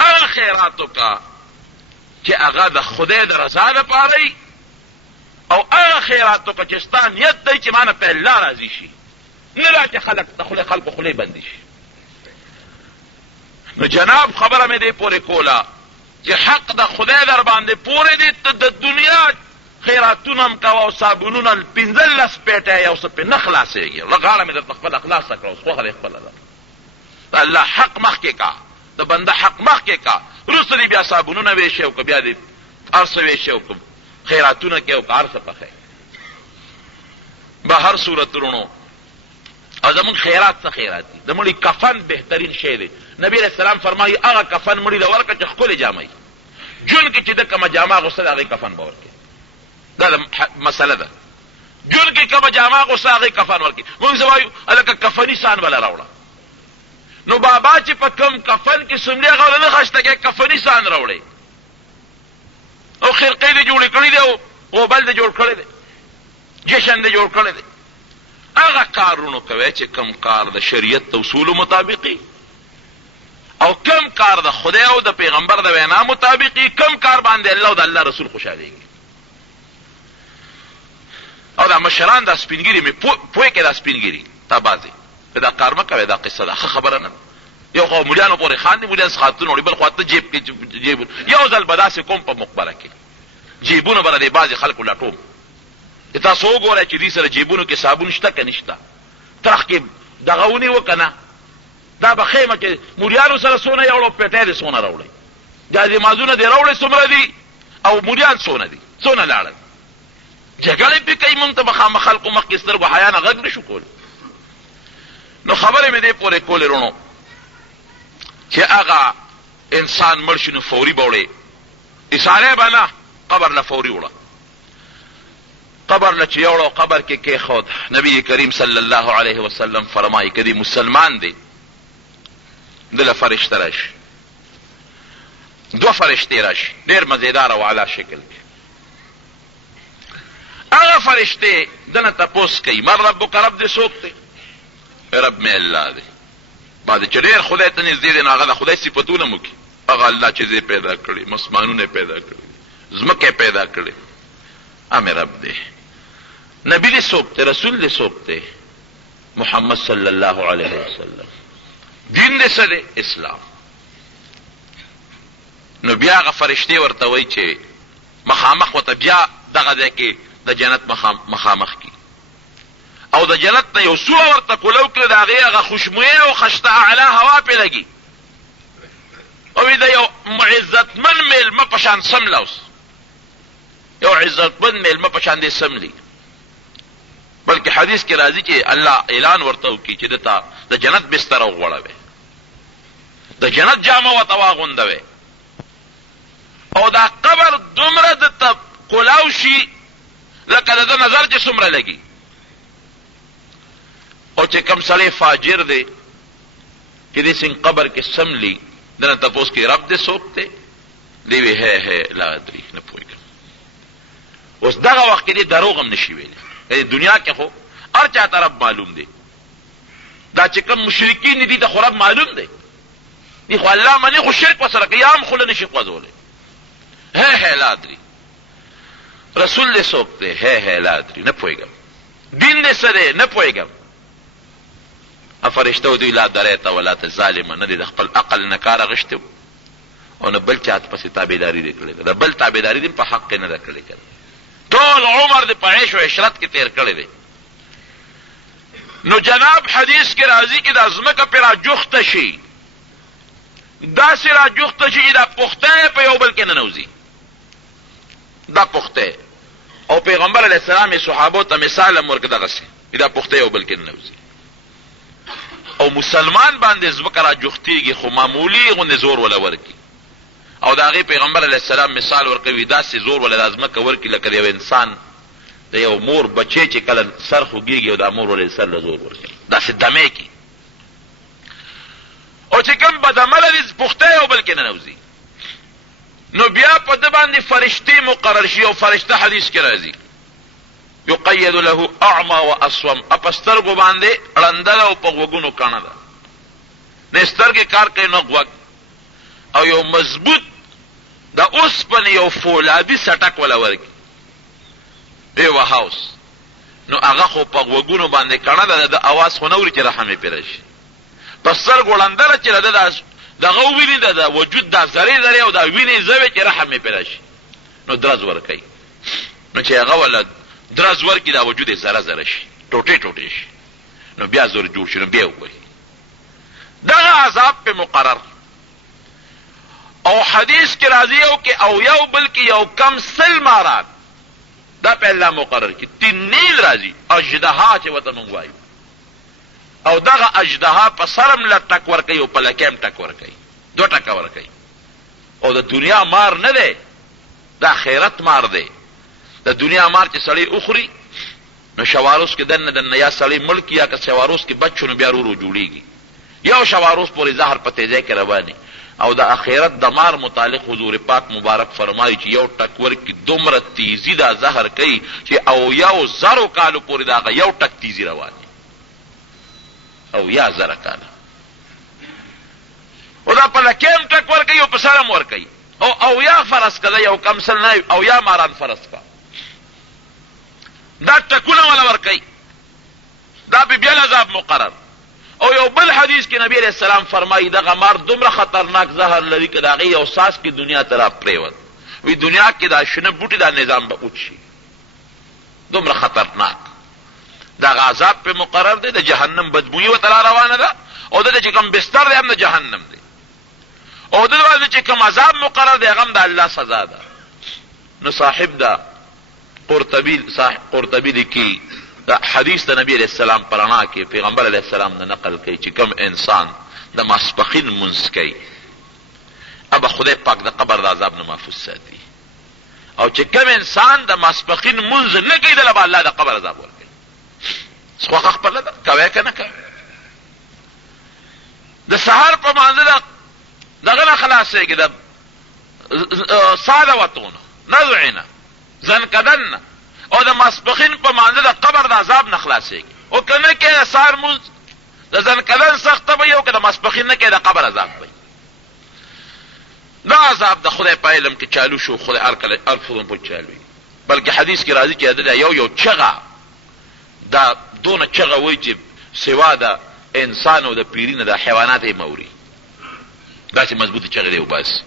هغه خیرات وکړه چې هغه د خدای د رضا دپاره وي، او هغه خیرات وکړه چې ستا نیت دی چې ما نه په الله راضي شي، نه دا چې خلکو خولې بندې شي. نو جناب خبره مې دې پورې کوله چې حق د خدای در باندې پورې دی، ته د دنیا خیراتونه هم کوه او صابونونه 15 پیټه یو څه پې نه خلاصېږي. غاړه مې درته خپله خلاصه کړه، اوس خوښه دې خپله ده. د الله حق مخکې کا، د بنده حق مخکې کا، وروسته دې بیا صابونونه ویشې او که بیا دې هر څه ویشې او که خیراتونه کې او که هر څه پخې. به هر صورت ورونو، او زمونږ خیرات څه خیرات دي؟ د مړي کفن بهترین شی دی. نبی علیہ السلام فرمایي هغه کفن مړي له ورکړه چې ښکلې جامه وي، جون کې چې ده کومه جامه اغوسته ده هغې کفن به ورکړي. دا مسله ده، جون کې کومه جامه اغوسته هغې کفن ورکړي. موږ څه وایو هلکه کفني سان وله راوړه. نو بابا چې په کوم کفن کې سملې هغه وله نه خشته کې کفني سان راوړی، او خرقې دې جوړې کړي دي او غوبل دې جوړ کړی دی، جشن دې جوړ کړی دی. هغه کارونو کوئ چې کم کار د شریعت د اصولو مطابقي، او کم کار د خدای او د پیغمبر د وینا مطابقي، کم کار باندې الله او د الله رسول خوشحالېږي. او دا مشران دا سپینګري مې پوهې کې دا سپینګري تا بازي دا کار مه کوئ. دا قصه ده، ښه خبره نه ده. یو خو مولیانو پورې خاندي، مولیان څښاتونه وړي، بل خوا ته جیب کې جیبونه. یو ځل به داسې کوم په مقبره کې جیبونه به د بعضې خلکو لټوم، تاسو وګورئ چې دې سره جیبونو کې صابون شته که نشته، ترخ کې دغه ونیوه که نه. دا به خیمه کې مولیانو سره څونه یوړو، پیټۍ دې څونه راوړئ، جاذمازونه دې راوړئ څومره دي، او مولیان څونه دي، څونه لاړل. جګړې پې کوي، مونږ ته مخامخ خلکو مخکې سترګو حیا نه غږ نه شو کولی. نو خبرې مې دې پورې کولې رونو چې هغه انسان مړ شي نو فوري به وړې، اشاره به نه، قبر له فوري وړه. قبر له چې یوړو قبر کې کېښود. نبی کریم صلی الله علیه وسلم فرمایي که دی مسلمان دی دله فرشته راشي، 2 فرشتې راشي، ډېر مزیدار او اعلی شکل کې. هغه فرشتې دنه تپوس کوي من ربک، رب دې څوک دی؟ رب مې الله دی. بعد چې ډېر خدای ته نږدې دی نو هغه د خدای صفتونه مو کوي. هغه الله چې زه پیدا کړي، مسمانونه پیدا کړي، ځمکې پیدا کړي، هغه مې رب دی. نبی دې څوک دی؟ رسول دې څوک دی؟ محمد صلی الله علیه وسلم. دین دې څه دی؟ اسلام. نو بیا هغه فرشتې ورته وایي چې مخامخ ورته بیا دغه ځای کې د جنت مخامخ کی او د جنت نه یو سوړه ورته کولو کړه، د هغې هغه خوشبویه او خشته اعلی هوا پې لګي او د یو عزتمن میلمه په شان سمله اوس یو عزتمن میلمه په شان دې سملي. بلکې حدیث کې راځي چې الله اعلان ورته وکړي چې دته د جنت بستر وغوړوي، د جنت جامه ورته واغوندوي او دا قبر دومره دته کولاو شي لکه د ده نظر چې څومره لګي. او چې کوم سړی فاجر دی چې دې څنګه قبر کې سملي، دنه تپوس کې رب دې څوک دی؟ دی وی ہے لا ادري، نه پوهېږم. اوس دغه وخت کې دې دروغ هم نشي ویلی. دنیا کې خو هر چاته رب معلوم دی، دا چې کوم مشرکین دي د خو رب معلوم دی، دی خو الله منی خو شرک وسره کوي، هم خوله نشي خوځولی. ہے لا ادري. رسول دې څوک دی؟ ہے لا ادري، نه پوهېږم. دین دې څه دی؟ نه پوهېږم. فرشته دوی لا دریت ولا ته ظالمه، نه دې د خپل عقل نه کار اخیستی او نه بل چاته پسې تابعداري دې کړې ده، د بل تابعداري دې په حق کې نه ده کړې. ټول عمر دې په عیش او عشرت کې تیر کړی دی. نو جناب حدیث کې راځي چې دا ځمکه پې راجوخته شي، داسې راجوخته شي چې دا پخته په یو بل کې ننوځي، دا پخته. او پیغمبر علیه السلام یې صحابو ته مثال هم ورکړ دغسې، دا پخته یو بل کې ننوځي. او مسلمان باندې ځمکه راجوختېږي خو معمولي غوندې زور ولا ورکي، او د هغې پیغمبر علیه السلام مثال ورکوي داسې زور ولا دا ځمکه ورکي لکه د یو انسان د یو مور بچی چې کله سر خوږېږي او دا مور ولې سر له زور ورکوي، داسې دمې کې. او چې کوم بدعمله دي پخته یو بل کې ننوځي، نو بیا په ده باندې فرشتې مقرر شي. او فرشته حدیث کې راځي یقید له اعمى واصم، په سترګو باندې ړنده او په غوږونو کاڼه ده، نه سترګې کار کوي نه غوږ، او یو مضبوط د اوسپنې یو فولادي سټک ولا ورکي بیوه هاوس. نو هغه خو په غوږونو باندې کاڼه ده، د اواز خو نه اوري چې رحم یې پرې راشي. په سترګو ړنده ده چې دغه وویني د وجود دا ذرې ذرې او دا وینې زوی چې رحم یې پرې راشي، نو درز ورکوي. نو چې هغه ولا درز ورکي دا وجود یې ذره ذره شي، ټوټې ټوټې شي، نو بیا زور جوړ شي، نو بیا ووایي دغه عذاب په مقرر. او حدیث کې راځي او یو بلکې یو کم سل مارات دا په الله مقرر کی. تنیل راځي اژدها چې وته مونږ وایو، او دغه اژدها په سرم له ټک ورکوي او په لکیم ټک ورکوي، دو ټکه ورکوي. او د دنیا مار نه دی، د آخرت مار دی. د دنیا مار چې سړی اخوري نو شواروس کې دنه یا سړی ملک یا که شواروس کې بچو نو بیا ورو جوړیږي، یو شواروس پورې زهر په تیزی کې رواني. او د آخرت د مار متعلق حضور پاک مبارک فرمایي چې یو ټک ورکي دومره تیزی دا زهر کوي چې او یو زرو کالو پورې د هغه یو ټک تیزی رواني، او یا زره کاله. او دا په لکیم ټک ورکوي او په سرم ورکوي. او یا فرض که یو کم سل نه او یا ماران فرض که دا ټکونه ولا ورکوي، دا به بیا عذاب مقرر. او یو بل حدیث کې نبی علیہ السلام فرمایي دغه مار دومره خطرناک زهر لري که د هغې یو ساس کې دنیا ته را پرېوت، وی دنیا کې دا شنه بوټي دا نظام به اوچ شي، دومره خطرناک. دغه عذاب په مقرر دی. د جهنم بدبویي ورته را روانه ده، او دلته چې کوم بستر دی هم د جهنم دی، او دلته باندې چې کوم عذاب مقرر دی هغه هم د الله سزا ده. نو صاحب دا قرطبي لیکي دا حدیث د نبی علیہ السلام پرانا کې پیغمبر علیہ السلام نه نقل کوي چې کوم انسان د ماسپخین منځ کوي ابا خدای پاک د قبر د عذاب نه محفوظ ساتي، او چې کوم انسان د ماسپخین منځ نه کوي دله به الله د قبر عذاب ورکوي. خوښه خپله ده، کوی که نه کوی. د سهار په مانځه دغه نه خلاصېږي، د ساده وتونه نزعینه زنکدن او د ماسپخین په مانځه د قبر د عذاب نه خلاصېږي. او که نه کوې د سهار مونځ د زنکدن سخته به وي، او که د ماسپخین نه کوې د قبر عذاب به وي. دا عذاب د خدای په علم کې چالو شو، خدای هر کله هر فضل پورې چالو وي. بلکې حدیث کې راځي چې یو چغه دا دونه چغه وایي چې سوا د انسان او د پیرینه د حیوانات یې موري، داسې مضبوطې چغرې وباسي.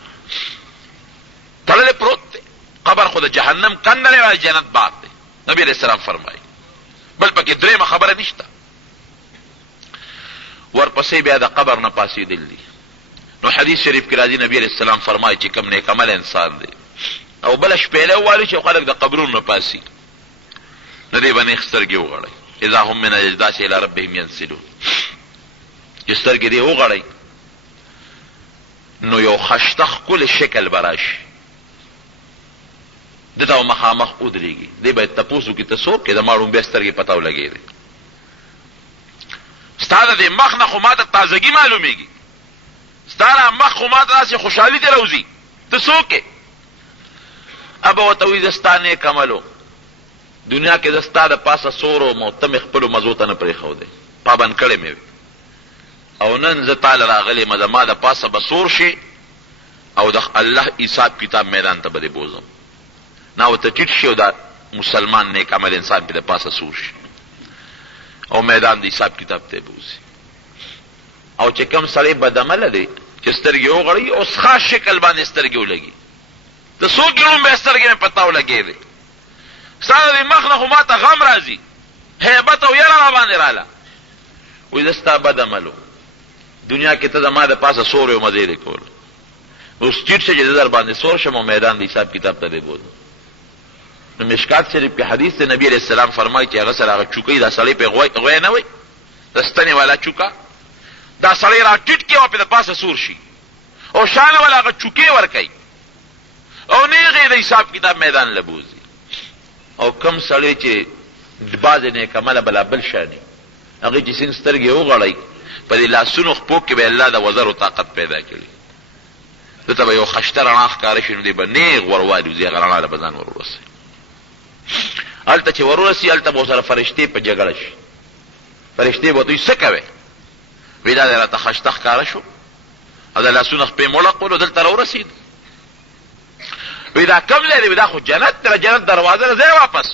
تړلی پروت دی قبر، خو د جهنم کنده دی او جنت باد دی. نبی علیہ السلام فرمایي بل پکې درېیمه خبره نشته. ورپسې بیا د قبر نه پاسېدل دي. نو حدیث شریف کې راځي نبی علیہ السلام فرمایي چې کوم نیک عمل انسان دی او بله شپېله ووالي چې خلک د قبرونو نه پاسي، نو دې به نیغ سترګې وغړئ. اذا هم من الاجداث الى ربهم ينسلون، چې سترګې دې وغړئ نو یو خشته ښکلی شکل به راشي، ده ته به مخامخ ودرېږي. دی باید تپوس وکړي ته څوک یې؟ د ما ړومبی سترګې پته ولګېدې، ستا د دې مخ نه خو ما ته تازګي معلومېږي، ستا نه مخ خو ما ته داسې خوشحالي دې راوځي، ته څوک یې؟ ابه ورته وایي زه ستا نیک عملو دنیا کې زه ستا د پاسه سور وم او ته مې خپلو مزو ته نه پرېښودی، پابند کړی مې وي، او نن زه تاله راغلی یم زما د پاسه به سور شي او د الله حساب کتاب میدان ته به دې بوځم. نه ورته ټیټ شي او دا مسلمان نیک عمل انسان پې د پاسه سور شي او میدان د حساب کتاب ته یې بوځي. او چې کوم سړی بدعمله دی چې سترګې وغړوي او خاص شکل باندې سترګې ولګي، ته څوک یې لومبی سترګې مې پته ولګېدې، ستا د مخ نه خو ما ته غم راځي، هیبت او یره را باندې راله، وایي زه ستا بد عملو دنیا کې ته زما د پاسه سور یو مزې دې کول، اوس ټیټ شه چې زه در باندې سور شم او میدان د حساب کتاب ته دې بوځم. نو مشکات شریف کې حدیث دی نبی علیہ السلام فرمایي چې هغه سره هغه چوکۍ دا سړی پې غوی نه وي، د ستنې والا چوکه دا سړی را ټیټ کړي او پې د پاسه سور شي او شانه والا هغه چوکۍ ورکوي او نیغې د حساب کتاب میدان له بوځي. او کم سړی چې بعضې نیک عمله بلا بل شاني هغې چې سین سترګې وغړئ په دې لاسونو خپو کې به الله د وزرو طاقت پیدا کړي، ده ته به یو خشته رڼا ښکاره شي، نو دی به نیغ وروالیوځي، هغه رڼا له به ځان ورورسوي. هلته چې ورورسي هلته به ورسره فرشتې په جګړه شي، فرشتې به ورته وایي څه کوې؟ وایي دا دی راته خشته ښکاره شو او د لاسونه خپې مې وړقولو دلته راورسېد. وایي دا کم ځای دی؟ وایي دا خو جنت دی، جنت دروازه ده، ځای واپس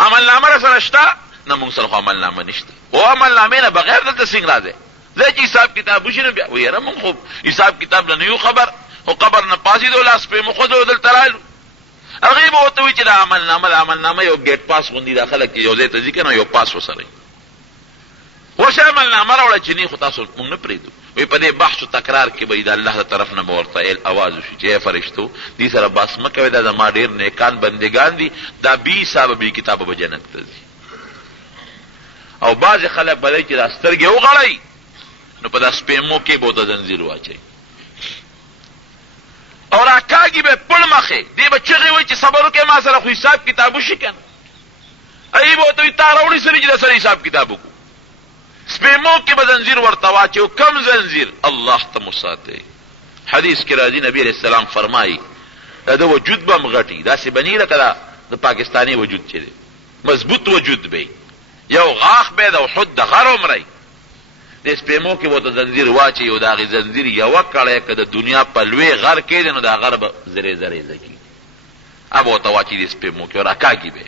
عملنامه را سره شته؟ نه مونږ سره خو عملنامه نشته. او عملنامې نه بغیر دلته څنګه راځي؟ ځای چې حساب کتاب وشي نو بیا وایي یاره مونږ خو حساب کتاب له نه یو خبر، خو قبر نه پاسېدو لاس پې مو ښودو دلته رالو. هغې به ورته وایي چې دا عملنامه یو ګیټ پاس غوندي دا خلک چې یو ځای ته ځي که نه یو پاس ورسره ورشه عملنامه راوړه چې نه خو تاسو مونږ نه پرېږدو. وایي په دې بحث و تکرار کې به د الله طرف نه به ورته اواز وشي چې ای فرشتو دې سره بحث مه کوئ، دا زما ډېر نیکان بندګان دي، دا بې حسابه بې کتابه به جنت ته ځي. او بعضې خلک به دی چې دا سترګې وغړئ نو په دا سپېمو کې به ورته زنځیر واچوي او راکاږي به پړ مخې، دې به چغې وایي چې صبر وکړئ ما سره خو حساب کتاب وشي که نه. ای به ورته وایي تا راوړي سړي چې در سره حساب کتاب وکړو، سپېمو کې به زنځیر ورته واچوي. کم زنځیر؟ الله ته مو ساتئ. حدیث کې راځي نبی علیہ السلام فرمایي د وجود به م غټي، داسې به نه لکه د پاکستاني وجود چې دی، مضبوط وجود به یو غاښ به د احد د غر عمری، د سپېمو کې به ورته زنځیر واچوي او د هغې زنځیر یوه کړی که د دنیا په لوی غر کې دی نو دا غر به زرې زرې زکي، هغه به ورته واچوي د سپېمو کې او راکاږي به.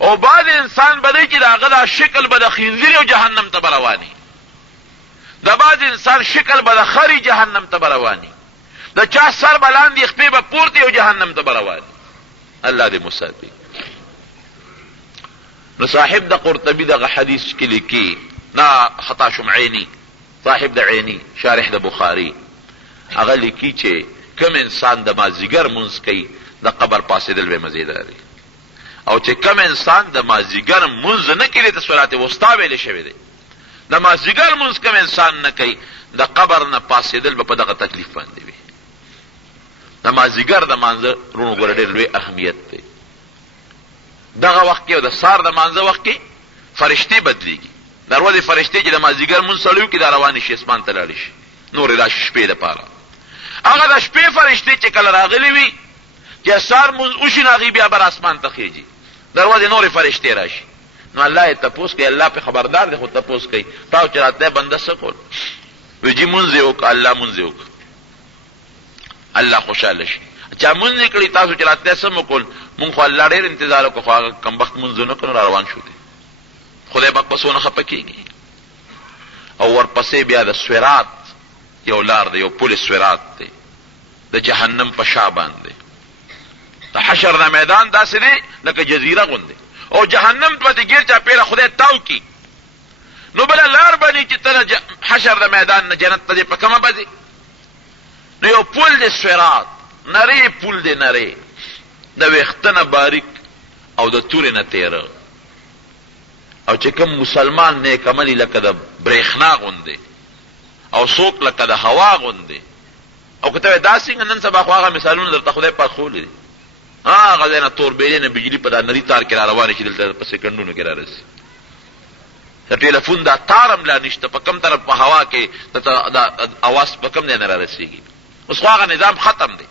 او بعد انسان به دی چې د هغه دا شکل به د خنزیر او جهنم ته به رواني، د بعض انسان شکل به د خري جهنم ته به رواني، د چا سر به لاندې خپې به پورته او جهنم ته به رواني. الله دې مساتي. نو صاحب د قرطبي دغه حدیث کې لیکي، نه خطا شم عینی، صاحب د عینی شارح د بخاري هغه لیکي چې کم انسان د مازدیګر مونځ کوي د قبر پاسېدل به مزیدار دی، او چې کم انسان د مازدیګر مونځ نه کوي د صلات وسطا ویلې شوی دی، د مازدیګر مونځ کم انسان نه کوي د قبر نه پاسېدل به په دغه تکلیف باندې وي. د مازدیګر د مانځه رونو ګوره ډېر لوی اهمیت دی. دغه وخت کې او د سار د مانځه وخت کې فرشتې بدلېږي، د ورځې فرشتې چې د مازدیګر مونځ سړی وکړي دا روانې شي اسمان ته لاړې شي، نورې راشي شپې دپاره. هغه د شپې فرشتې چې کله راغلي وي چې سار مونځ وشي نو هغې بیا بر اسمان ته خېږي، د ورځې نورې فرشتې راشي. نو الله یې تپوس کوي، الله پې خبردار دی خو تپوس کوي تاو چې راتلی بنده څه کول؟ وایي جي مونځ یې وکړه، الله مونځ یې وکړه، الله خوشحاله شي. چا مونځ یې کړي تاسو چې راتلی څه مو کول؟ مونږ خو الله ډېر انتظار وکړو خو هغه کمبخت مونځ ونه کړو را روان شو دی. خدای پاک پسونه خفه کیږي. او ورپسې بیا د سویرات یو لار دی، یو پل سویرات دی د جهنم په شا باندې. د حشر د میدان داسې دی لکه جزیره غوندې، او جهنم ته د ګیر چاپېره خدای تاو کی. نو بله لار باندې چې ته حشر د میدان نه جنت ته په کومه بځې، نو یو پل دی سویرات، نری پل دی، نری د ویښته نه باریک او د تورې نه تیره. او چې کوم مسلمان نیک عملي لکه د برېښنا غوندې، او څوک لکه د هوا غوندې. او که ته دا څنګه نن سبا خو هغه مثالونه درته خدای پاک ښولي دي، هغه ځای نه توربېلې نه بجلي په دا نري تار کې را روانې چې دلته په سیکنډونو کې را رسي. د ټېلیفون دا تار هم لا نشته، په کوم طرف په هوا کې د اواز په کوم ځای نه را رسېږي. اوس خو هغه نظام ختم دی.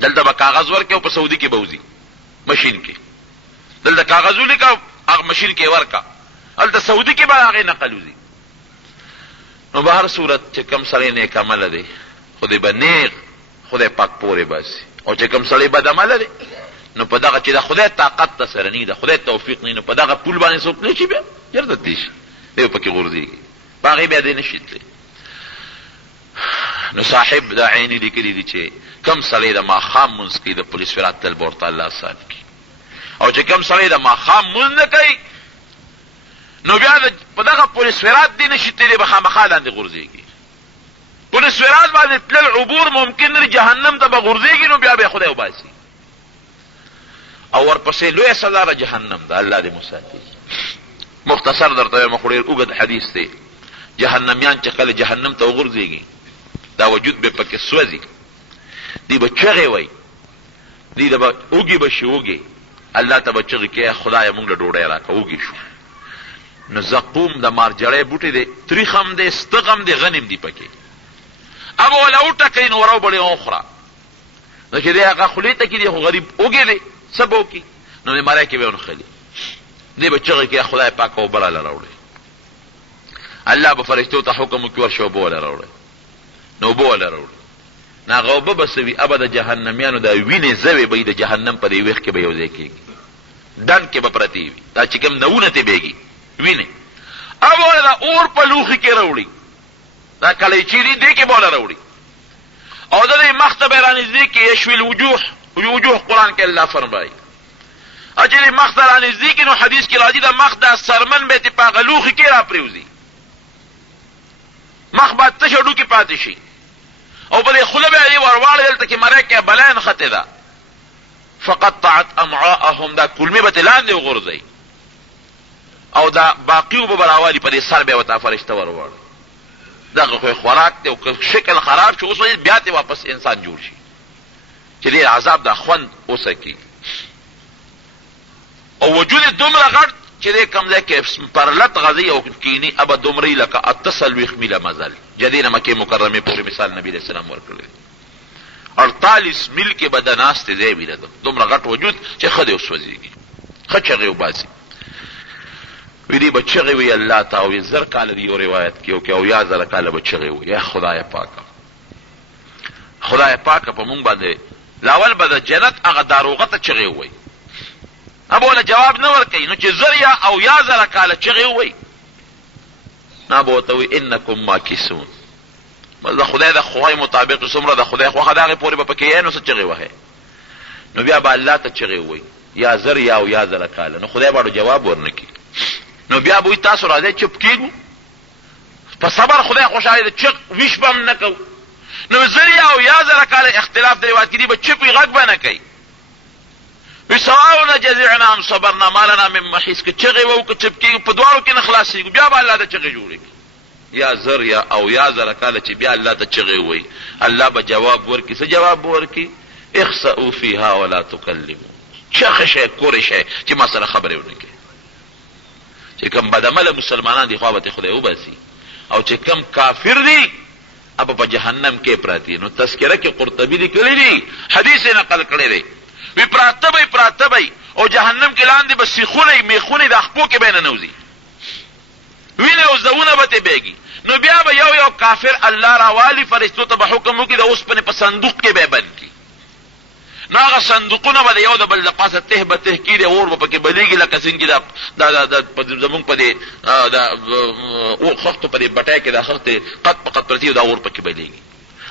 دلته به کاغذ ورکې او په سعودي کې به وځي مشین کې، دلته کاغذ ولیکه هغه مشین کې ورکه، هلته سعودي کې به هغې نقل وځي. نو به هر صورت چې کوم سړی نیک عمله دی خدای به نیغ خدای پاک پورې باسي، او چې کوم سړی بد عمله دی نو په دغه چې د خدای طاقت ته سره نه، د خدای توفیق نه، نو په دغه پول باندې څوک نه شي بیا ژر تېر شي، دی پکې غورځېږي، په هغې بیا دی نه شي تللی. نو صاحب دا عیني لیکلي دي چې کم سړی د ماښام مونځ کوي د پل صراط تل به ورته الله آسان کړي، او چې کم سړی د ماښام مونځ نه کوي نو بیا په دغه پل صراط دی نه شي تللی، به خامخا لاندې غورځېږي. پل صراط باندې تلل عبور ممکن نه، جهنم ته به غورځېږي، نو بیا به خدای وباسي. او ورپسې لویه سزا د جهنم ده، الله دې مساتي. مختصر درته وایم، خو ډېر اوږد حدیث دی. جهنمیان چې کله جهنم ته وغورځېږي دا وجود به پکې سوځي، دی به چغې وایي، دی به اوږې به شي، اوږې الله ته به چغې کوي خدایه مونږ له ډوډۍ راکړه، اوږې شو. نو زقوم د مارجړی بوټی دی، تریخ هم دی، ستغ هم دی، غنم دی پکې. اب ولا وټکوي نو وروبړې وخوره، نو چې دی هغه خولې ته کېدي، خو غریب اوږې دی، څه به وکړي؟ نو د مری کې به ونښلي، دی به چغې کوي خدای پاک اوبه راله راوړئ. الله به فرشتو ته حکم وکړي ورشه اوبه وله راوړئ، نو اوبه وله راوړئ. نو هغه اوبه به څه وي؟ ابه د جهنمیانو د وینې زوې به د جهنم په دې ویښ کې به یو ځای کېږي، ډنډ کې به پرتې وي، دا چې کوم نوونه ترې بېږي وینې، ابه وله دا اور په لوښي کې راوړي، دا کلیچي دي دې کې به وله راوړي، او د دې مخ ته به یې رانږدې کړي. یشوي الوجوه، وجوه قرآن کې الله فرمایي، او چې دې مخ ته رانږدې کړي نو حدیث کې راځي د مخ دا سرمن به یې په هغه لوښي کې را پرېوځي، مخ به تشه ډوکې پاتې شي، او په دې خوله به یې ورواړي، دلته کې مری کې بلا نښتې ده، فقطعت امعاءهم، دا کلمې به ترې لاندې وغورځوي، او دا باقي اوبه به راوالي په دې سر به یې ورته فرشته ورواړي. دغه خو خوراک دی، او که شکل خراب شي اوس بیا ترې واپس انسان جوړ شي چې دې عذاب دا خوند وسکي. او وجود دومره غټ چې دې کوم ځای کې پرلت غذي او کینی ابه دومرې لکه 48 میله مزل جدي نه مکې مکرمې پورې مثال نبی علیہ السلام ورکړی، 48 میل کې به د ناستې ځای وي، دومره غټ وجود چې ښه دی وسوځېږي، ښه چغې وباسي. وی دی به چغې وي الله ته، او 1000 کاله دی یو روایت کې او 1000 کاله به چغې وي، یا خدای پاکه، خدای پاکه په مونږ باندې لاول به د جنت هغه داروغه ته چغې ووایي، اب ولا جواب نه ورکوي، نو چې 1000 او 1000 کاله چغې ووایي نه به ورته وایي انکم ماکثون، بس د خدای د خوای مطابق څومره د خدای خوښه د هغې پورې به پکې یې نو څه چغې وهئ، نو بیا به الله ته چغې ووایي یا 1000 او 1000 کاله، نو خدای به جواب ورنکړي، نو بیا به وایي تاسو راځئ چپ کېږو، په صبر خدای خوشحاله دی، چغ ویش به هم نه کوو. نو 1000 او 1000 کاله اختلاف د روایت کې دي، به چپ وي غږ به نه کوي. وی سواء جزعنا ام صبرنا ما لنا من محیص، که چغې وو که چپ کېږو په دواړو کې نه خلاصېږو، بیا به الله ته چغې جوړې کړي. یا 1000 او 1000 کاله چې بیا الله ته چغې ووایي، الله به جواب ورکړي. څه جواب به ورکړي؟ اخسئوا فیها ولا تکلموا، چغې شئ، کورې شئ چې ما سره خبرې ونه کړي. چې کوم بدعمله مسلمانان دي خوا به خدای وباسي، او چې کوم کافر دي اب په جهنم کې پراتی. نو تذکرہ کې قرطبی لیکلی دي، حدیث نقل کړی دی، وی پراته بی او جهنم کې لاندې به سیخونه میخونه د خپو کې به ننوځي، وینه او زونه به ته بیږي. نو بیا به یو کافر الله راوالی فرشتو ته به حکم وکړي د اوسپنې په صندوق کې به بند کړي، نو هغه صندوقونه به د یو د بل د پاسه ته به ته کېږي اور به پکې بلیږي لکه څنګه زمونږ په دې خښتو په دې بټۍ کې دا خښتې قد په قد پرتي دا اور پکې بلیږي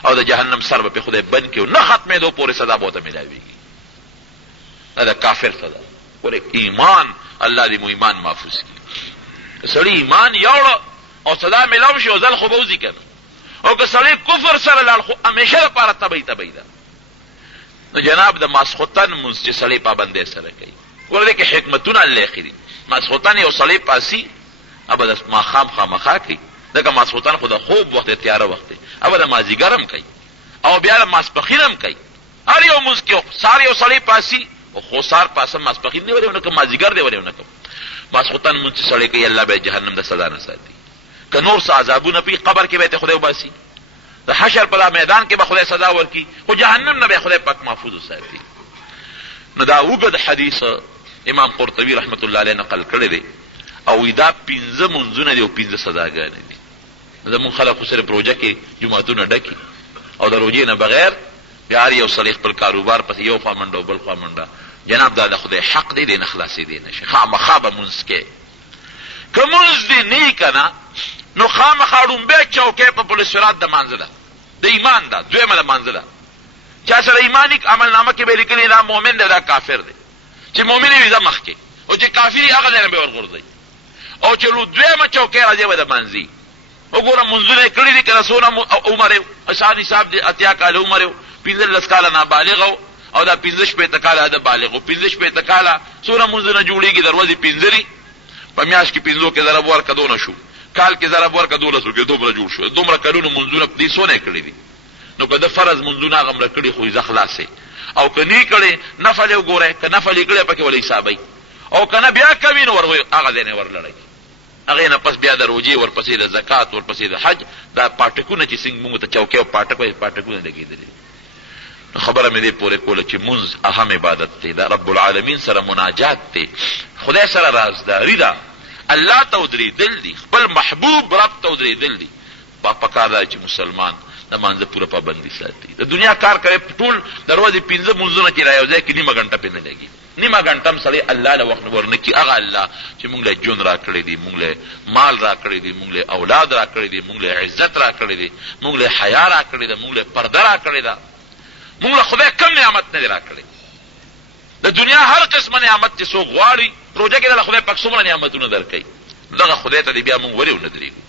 او د جهنم سر به پې خدای بند کړي نه ختمېدو پورې سزا به ورته میلاویږي. دا د کافر سزا. ولې ایمان الله دې مو ایمان محفوظ کړي. سړی ایمان یوړه او سزا میلاو شي او ځل خو به وځي که نه. او که سړی کفر سره لاړ خو همیشه لپاره تبۍ تبۍ ده. نو جناب د ماسخوتن مونځ چې سړی پابندۍ سره کوي ورته کې حکمتونه الله خېري. ماسخوتن یو سړی پاسي ابه د ماښام خامخا کوي دغه ماسخوتن خو د خوب وخت تیاره وخت دی ابه د مازدیګر هم کوي او بیا د ماسپښین هم کوي. هر یو مونځ کې سار یو سړی پاسي او خو سار پاسه ماسپښین دی ورونه کوم مازدیګر دی ورونه کوم ماسخوتن مونځ چې سړی کوي الله به جهنم د سزا نه ساتي. که نور څه عذابونه په قبر کې به ته خدای وباسي د حشر په میدان کې به خدای سزا ورکي خو جهنم نه به خدای پاک محفوظ وساتي. نو دا اوږد حدیث امام قرطبي رحمت الله علیه نقل کړی دی او دا 15 منځونه دي او 15 سزاګانې دي. زمونږ خلک صرف روژه کې جمعتونه ډکي او د روژې نه بغیر بیا هر یو سړی خپل کاروبار پسې یو خوا منډه او بل خوا منډه. جناب دا د خدای حق دی نه خلاصېدی نشي. خامخا به مونځ کې که مونځ دې نه که نه نو خامخا ړومبی چوکۍ په پل صراط د مانځله د ایمان ده. دویمه د مانځله چا سره ایمان عملنامه کې به لیکلي دا مؤمن دی دا کافر دی. چې مؤمن وي ځه مخکې او چې کافر وي هغه ځای نه به ورغورځوي او چې دویمه چوکۍ راځي به د مانځي. وګوره منځونه یې کړي دي که نه څونه عمر یې شان حساب دی 80 کاله عمر یې 15 کاله نابالغ او دا 15 کاله د بالغ او 15 کاله څونه منځونه جوړېږي د ورځې 15 په میاشت کې 15 کې ضرب ورکړه دونه شو کال کې ضرب ورکړه 12 کې دومره جوړ شو. دومره کلونو منځونه په دې څونه یې کړي دي. نو که د فرض منځونه هغه مړه کړي خو یې خلاصې او که نه کړي نفل یې وګورئ که نفل یې کړی پکې ولې حسابوي او که نه بیا کوي نو هغه ځای نه ورلړئ. هغې نه پس بیا د روجې ورپسې د زکات ورپسې د حج دا پاټکونه چې څنګه موږ ته چوکۍ او پاټک وایي پاټکونه لګېدلي. نو خبره مې دې پورې کوله چې مونځ اهم عبادت دی. دا رب العالمین سره مناجات دی خدای سره رازداري ده. الله ته ودرېدل دي خپل محبوب رب ته ودرېدل دي. پکار ده چې مسلمان د مانځه پوره پابندي ساتي. د دنیا کار کوي ټول د ورځې 15 منځونه چې را یو ځای کې نیمه ګنټه پې نه لګي. نیمه ګنټه هم سړی الله له وخت ورنه کړي. هغه الله چې موږ له ژوند را کړی دي موږ له مال را کړی دي موږ له اولاد را کړی دي موږ له عزت را کړی دي موږ له حیا را کړی ده موږ له پرده را کړی ده. موږ له خدای کم نعمت نه دی را کړی. د دنیا هر قسمه نعمت چې څوک غواړي روژه کې د خدای پاک څومره نعمتونه درکوي. دغه خدای ته بیا موږ ولې ونه درېږو.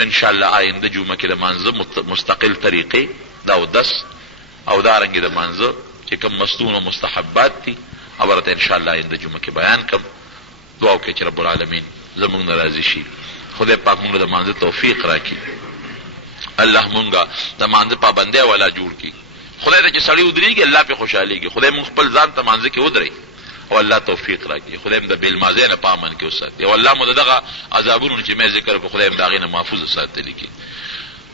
انشاءالله آینده جمعه کې د مانځه مستقل طریقې د اودس او دارنګې د مانځه چې کوم مستون او مستحبات دي او ورته انشاءالله آینده جمعه کې بیان کړم. دعا وکړئ چې رب العالمین زموږ نه راضي شي. خدای پاک موږ د مانځه توفیق راکړي. الله موږ د مانځه پابندۍ والا جوړ کړي. خدای ته چې سړی ودرېږي الله پې خوشحالېږي. خدای موږ خپل ځان ته مانځه کې ودرئ او الله توفیق راکړي. خدای م د بېلمازۍ نه په امن کې وساتي او الله مو د دغه عذابونو چې مې ذکر کړو خدای م د هغې نه محفوظ ساتلی کړي.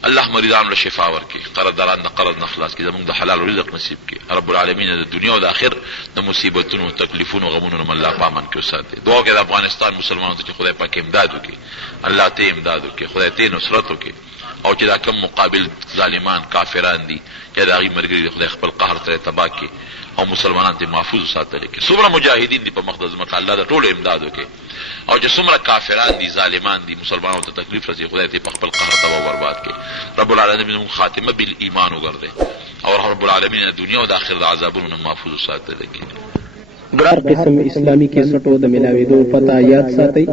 الله مریضانو له شفا ورکړي. قرضداران د قرض نه خلاص کړي. زموږ د حلال رزق نصیب کړي. رب العالمین د دنیا او د آخر د مصیبتونو تکلیفونو غمونو نه الله په امن کې وساتي. دعا وکړئ د افغانستان مسلمانانو ته چې خدای پاک امداد وکړي. الله ته امداد وکړي. خدای ته نصرت وکړي او چې دا کم مقابل ظالمان کافران دي چې د هغې ملګري د خدای خپل قهر سره تباه کړي او مسلمانان ته محفوظ ساتلی کړي. څومره مجاهدین دي په مقدس ځمکه الله د ټولو امداد وکړي او چې څومره کافران دي ظالمان دي مسلمانانو ته تکلیف رسي خدای ته په خپل قهر تباه او برباد کړي. رب العالمین موږ خاتمه بالایمان وګرځي او رب العالمین د دنیا او د آخرت د عذابونو نه محفوظ ساتلی کړي. هر قسم اسلامی کیسټو د ملاویدو پته یاد ساتئ.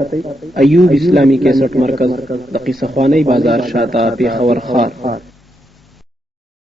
ایوب اسلامی کیسټ مرکز د قصه خوانی بازار شاته پیښور خار.